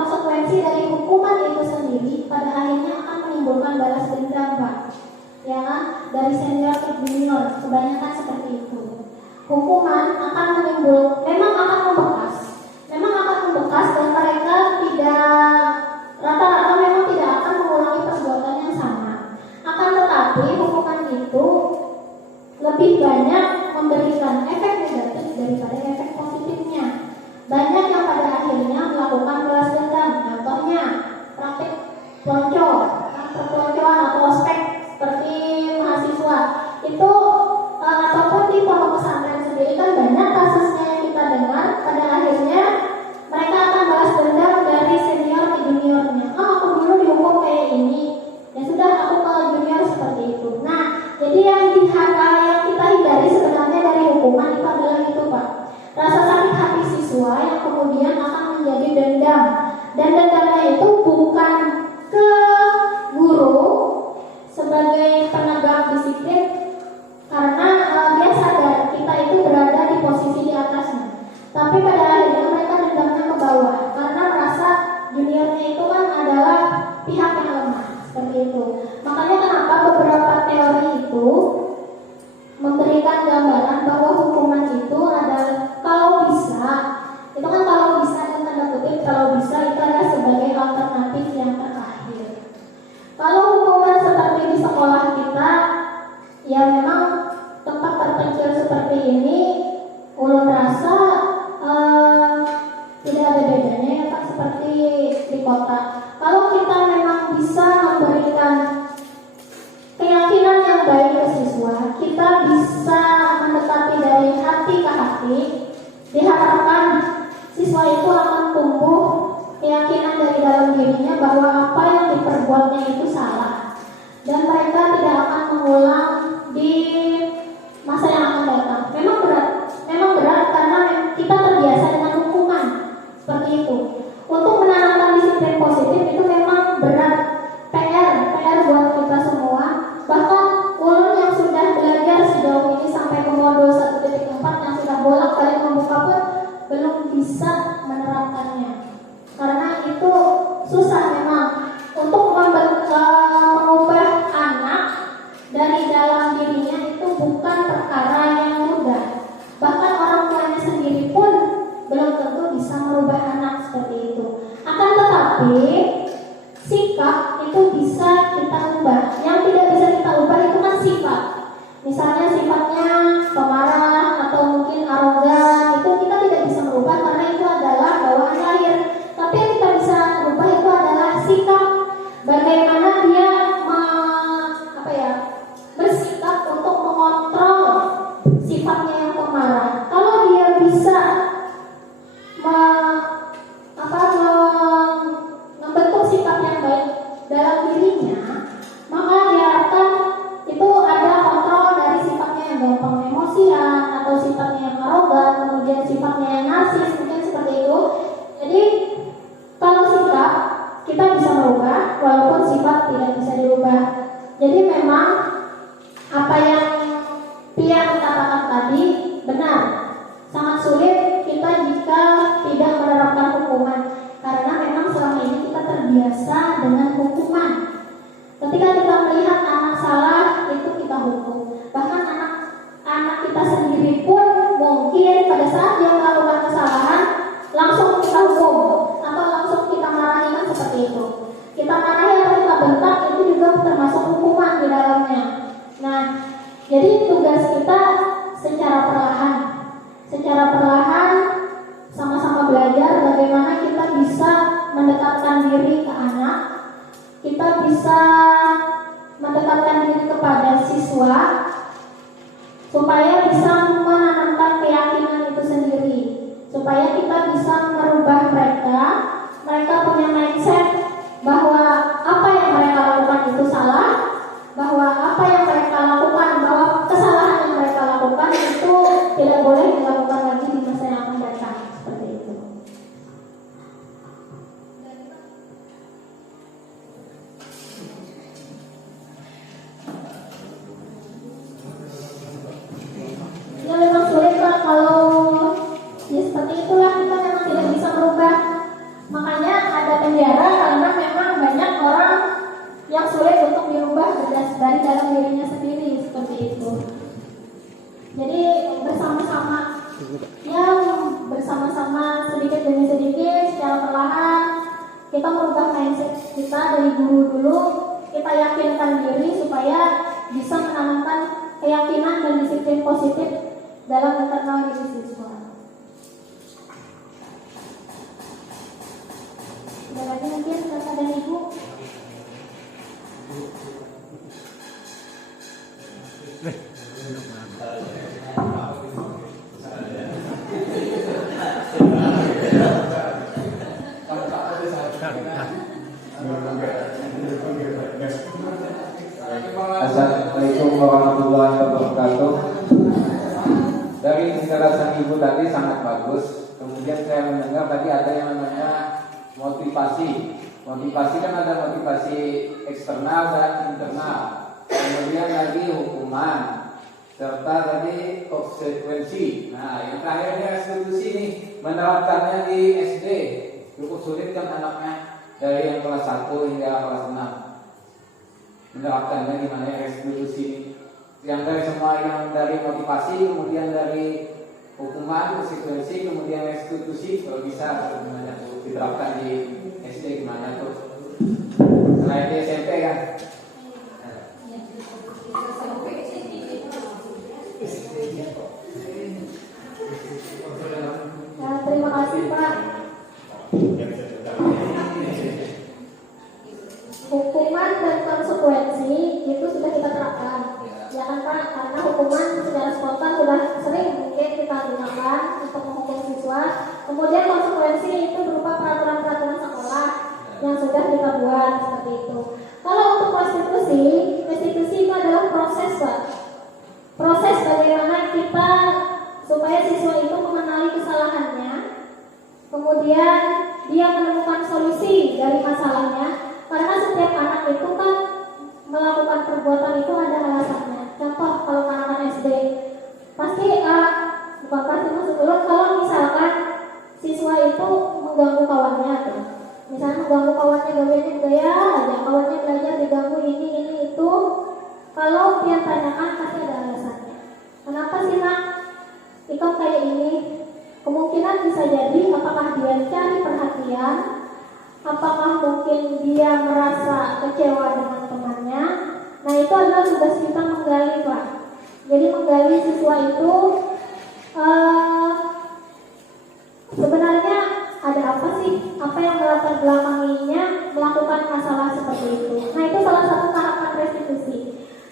memang akan membekas dan mereka rata-rata memang tidak akan mengulangi perbuatan yang sama. Akan tetapi hukuman itu lebih banyak memberikan efek negatif daripada efek positifnya. Banyak yang pada akhirnya melakukan balas dendam. Contohnya praktik perpeloncoan atau ospek seperti mahasiswa itu ataupun di pondok pesantren sendiri kan banyak kasusnya yang kita dengar. Pada akhirnya mereka akan balas dendam dari senior ke juniornya. Aku dulu dihukum kayak ini, ya sudah aku ke junior seperti itu. Nah, jadi yang kita hindari sebenarnya dari hukuman itu adalah itu, Pak. Rasa sakit hati siswa yang kemudian akan menjadi dendam. Dan dendamnya itu bukan ke guru sebagai penegak disiplin, karena dia sadar kita itu berada di posisi di atasnya. Tapi pada akhirnya mereka dendamnya ke bawah karena merasa juniornya itu kan adalah pihak yang lemah, seperti itu. Makanya kenapa beberapa teori itu memberikan gambaran bahwa hukuman itu adalah kalau bisa, itu kan kalau bisa dan tanda kutip kalau bisa itu adalah sebagai alternatif yang terakhir. Kalau hukuman seperti di sekolah kita, ya memang tempat terpencil seperti ini, ulun rasa tidak ada bedanya ya Pak seperti di kota. Kalau kita memang bisa memberikan keyakinan yang baik ke siswa, kita bisa mendekati dari hati ke hati, diharapkan siswa itu akan tumbuh keyakinan dari dalam dirinya bahwa apa yang diperbuatnya itu salah dan mereka tidak akan mengulang di masa yang akan datang. Memang berat karena kita terbiasa dengan hukuman seperti itu. Untuk menanamkan disiplin positif itu memang berat, PR buat kita semua. Bahkan ulun yang sudah belajar sejauh ini sampai ke modul 1.4 yang sudah bolak-balik membuka pun belum bisa menerapkannya. Karena itu susah memang untuk mengubah anak dari dalam dirinya itu bukan perkara yang mudah. Bahkan orang tuanya sendiri pun belum tentu bisa merubah anak seperti itu. Akan tetapi sikap itu bisa kita ubah. Yang tidak bisa kita ubah itu kan sifat. Misalnya sifatnya pemarah atau mungkin arogan, itu kita tidak bisa merubah karena itu adalah bawaan lahir. Tapi yang kita bisa ubah itu adalah sikap. Bagaimana dia bersikap untuk mengontrol sifatnya yang pemarah. Kalau dia bisa membentuk sikap yang baik dalam dirinya, maka diharapkan itu ada kontrol dari sifatnya yang gampang emosian atau sifatnya yang arogan, kemudian sifatnya yang narsis, mungkin seperti itu. Jadi kalau sikap kita bisa merubah, walaupun sifat tidak bisa dirubah. Jadi memang apa yang Pia katakan tadi benar. Sangat sulit kita jika tidak menerapkan hukuman, karena memang selama ini kita terbiasa dengan hukuman. Ketika kita melihat anak salah, itu kita hukum. Bahkan anak kita sendiri pun mungkin pada saat dia melakukan kesalahan langsung kita hukum atau langsung kita marahi, kan seperti itu. Kita marahi atau kita bentak itu juga termasuk hukuman di dalamnya. Nah, jadi tugas kita secara perlahan sama-sama belajar bagaimana kita bisa mendekatkan diri ke anak, kita bisa mendekatkan diri kepada siswa supaya bisa menanamkan keyakinan itu sendiri, supaya kita bisa merubah mereka punya mindset bahwa apa yang mereka lakukan itu salah, bahwa apa yang mereka lakukan, bahwa kesalahan yang mereka lakukan itu tidak boleh dilakukan lagi di masa yang akan datang, seperti itu. kita merubah mindset kita dari guru dulu, kita yakinkan diri supaya bisa menanamkan keyakinan dan disiplin positif dalam internal diri siswa. Ada lagi mungkin Bapak dan Ibu? Assalamualaikum warahmatullahi wabarakatuh. Dari penjelasan Ibu tadi sangat bagus. Kemudian saya mendengar tadi ada yang namanya motivasi. Motivasi kan ada motivasi eksternal dan internal. Kemudian lagi hukuman, serta tadi konsekuensi. Nah, yang terakhirnya restitusi nih, menerapkannya di SD. Cukup sulit kan anaknya dari yang kelas 1 hingga kelas 6. Menerapkannya gimana ya restitusi. Yang dari semua yang dari motivasi, kemudian dari hukuman, konsekuensi, kemudian restitusi, kalau bisa gimana tuh diterapkan di SD gimana tuh? Selain di SMP kan? Ya, terima kasih Pak. Hukuman dan konsekuensi itu sudah kita terapkan, ya kan Pak? Karena hukuman secara spontan sudah sering mungkin kita gunakan untuk menghukum siswa. Kemudian konsekuensi itu berupa peraturan-peraturan sekolah yang sudah kita buat seperti itu. Kalau untuk restitusi itu adalah proses Pak. Proses bagaimana kita supaya siswa itu mengenali kesalahannya, kemudian dia menemukan solusi dari masalahnya. Karena setiap anak itu kan melakukan perbuatan itu ada alasannya. Contoh kalau anak-anak SD pasti bukan pasti maksudnya kalau misalkan siswa itu mengganggu kawannya tuh. Misalnya mengganggu kawannya gawainya budaya aja, kawannya belajar diganggu ini itu. Kalau dia tanyakan pasti ada alasannya. Kenapa sih nak? Ikut kayak ini? Kemungkinan bisa jadi apakah dia cari perhatian, apakah mungkin dia merasa kecewa dengan temannya. Nah itu adalah tugas kita menggali Pak. Jadi menggali siswa itu sebenarnya ada apa sih? Apa yang melatar belakanginya melakukan masalah seperti itu. Nah itu salah satu tahapan restitusi.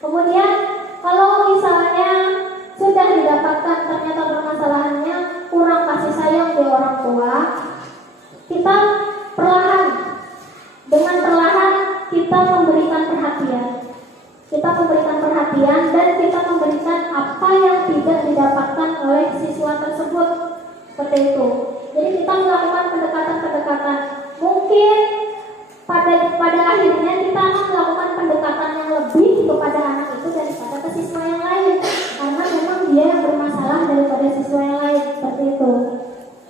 Kemudian kalau misalnya sudah didapatkan ternyata permasalahannya kurang kasih sayang dari orang tua, kita dengan perlahan kita memberikan perhatian. Kita memberikan perhatian dan kita memberikan apa yang tidak didapatkan oleh siswa tersebut. Seperti itu. Jadi kita melakukan pendekatan-pendekatan. Mungkin pada akhirnya kita akan melakukan pendekatan yang lebih kepada anak itu daripada ke siswa yang lain. Karena memang dia yang bermasalah daripada siswa yang lain. Seperti itu.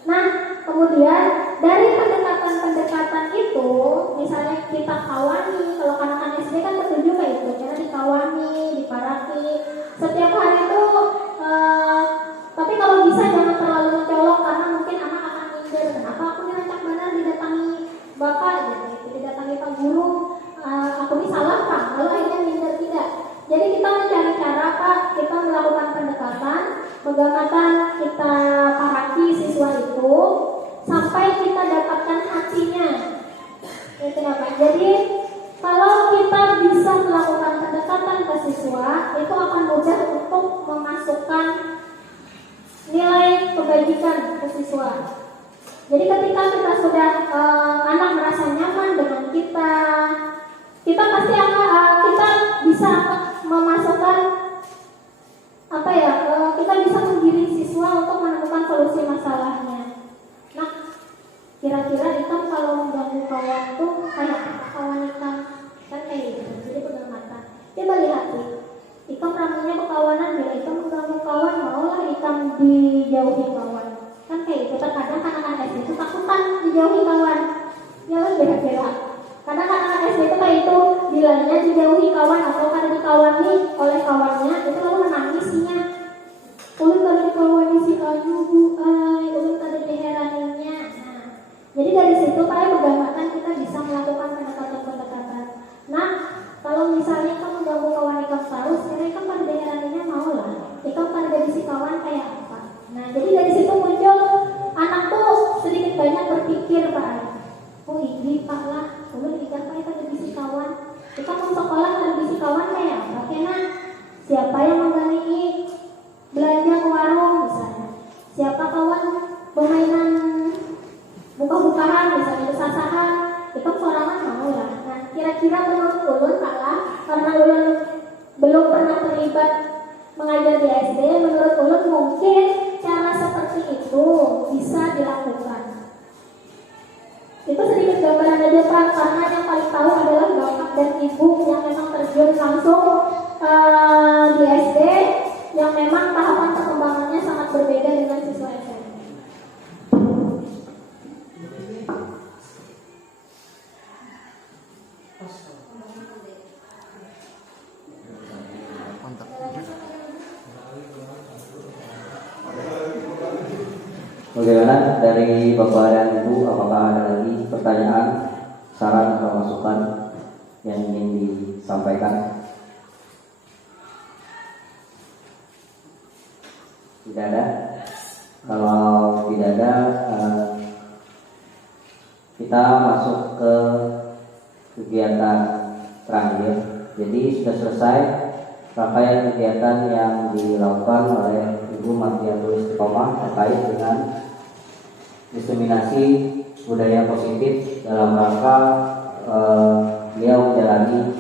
Nah, kemudian dari pendekatan-pendekatan itu, misalnya kita kawani, kalau anak-anak SD kan ketujuh kayak itu, karena dikawani, diparaki, setiap hari itu. Tapi kalau bisa jangan terlalu mencolok karena mungkin anak akan minder. Kenapa aku ini rancak benar didatangi bapak, didatangi pak guru, aku ini salah Pak? Kalau akhirnya minder tidak. Jadi kita mencari cara Pak, kita melakukan pendekatan, bagaimana kita paraki siswa itu sampai kita dapatkan hatinya. Itu Bapak. Jadi kalau kita bisa melakukan pendekatan ke siswa, itu akan mudah untuk memasukkan nilai kebajikan ke siswa. Jadi ketika kita sudah anak merasa nyaman dengan kita pasti kita bisa memasukkan kita bisa menggiring siswa untuk menemukan solusi masalahnya. Nah, kira-kira Ikam kalau mengganggu kawan tuh kayak kawan Ikam kan kayak gitu. Jadi pegang mata. Coba lihat sih. Ikam ramainya berkawanan, bila Ikam mengganggu kawan, maulah Ikam dijauhi kawan. Kan kayak itu. Terkadang anak-anak SD itu takutan dijauhi kawan. Ya lah kira-kira. Karena anak-anak SD itu kayak itu, bilangnya dijauhi kawan atau karena dikawani oleh kawannya, itu lalu menangisnya. Ulun kada dikawani si Ayu bu, ulun kada diheraninya. Nah, jadi dari situ kayak pegangan kita bisa Itu sedikit gambaran aja Pak, karena yang paling tahu adalah bapak dan ibu yang memang terjun langsung di SD, yang memang tahapan perkembangannya sangat berbeda dengan siswa SMP. Bagaimana dari Bapak dan Ibu, apakah ada lagi pertanyaan, saran atau masukan yang ingin disampaikan? Tidak ada? Kalau tidak ada, kita masuk ke kegiatan terakhir. Jadi sudah selesai rangkaian kegiatan yang dilakukan oleh Ibu Mardiatul Istiqomah terkait dengan diseminasi budaya positif dalam rangka beliau menjalani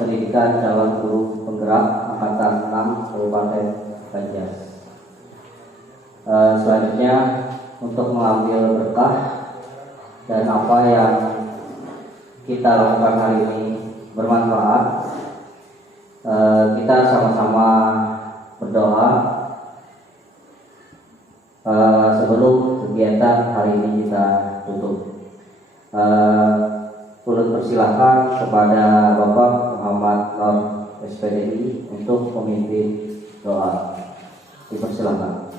pendidikan calon guru penggerak angkatan 6 Kabupaten Banjar. Selanjutnya untuk mengambil berkah dan apa yang kita lakukan hari ini bermanfaat, kita sama-sama berdoa sebelum kegiatan hari ini kita tutup. Turut persilahkan kepada Bapak Muhammad Nur SPDI untuk memimpin doa. Dipersilakan.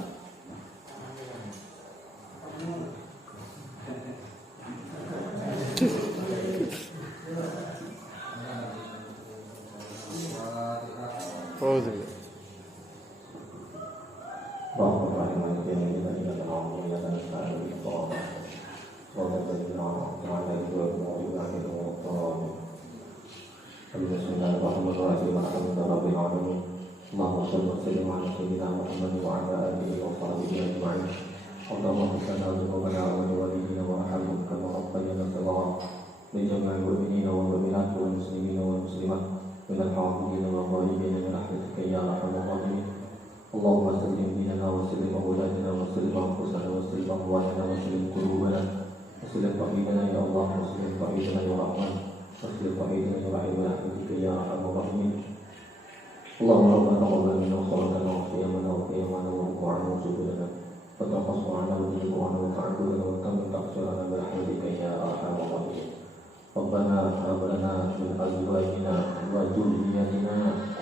Allahumma sallim dinana wa sallim awladina wa sallim anfusana wa sallim amwalana wa sallim qulubana wa sallim fa'idana ya Allah wa sallim fa'idana ya Rahman wa sallim fa'idana ya Rahim wa rahmatika ya Arhamar Rahimin. Allahumma rabbana taqabbal minna salatana wa qiyamana wa qiyamana wa ruku'ana wa sujudana wa taqabbal wa rizqana wa ta'abbudana wa tamim taqsirana bi rahmatika ya Arhamar Rahimin. Rabbana hab lana min azwajina wa dhurriyyatina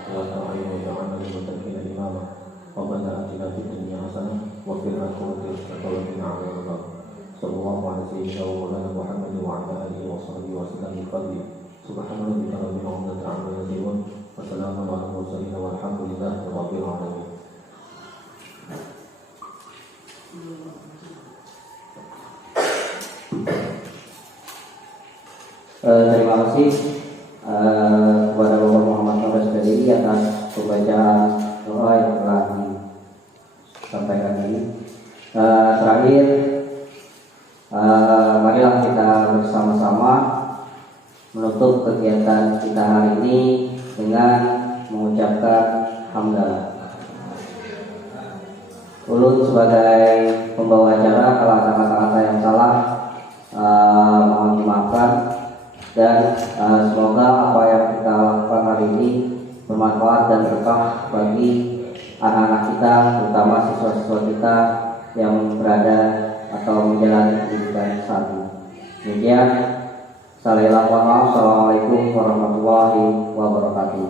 qurrata a'yun waj'alna lil muttaqina imama. Rabbana atina fid dunya hasanah wa fil akhirati hasanah wa qina adzabannar. Sallallahu alaihi sayyidina wa maulana Muhammad wa ala alihi wa sahbihi wa sallam bi fadli. Subhana rabbika rabbil izzati amma yasifun wa salamun ala mursalin walhamdulillahi rabbil alamin. Terima kasih kepada Bapak Muhammad Nur SPDI atas pembacaan doa yang telah disampaikan ini. Terakhir, marilah kita bersama-sama menutup kegiatan kita hari ini dengan mengucapkan hamdalah. Ulun sebagai pembawa acara, kalau ada kata-kata yang salah mohon dimaafkan. Dan semoga apa yang kita lakukan hari ini bermanfaat dan berkah bagi anak-anak kita, terutama siswa-siswa kita yang berada atau menjalani pendidikan saat ini. Demikian, Assalamualaikum warahmatullahi wabarakatuh.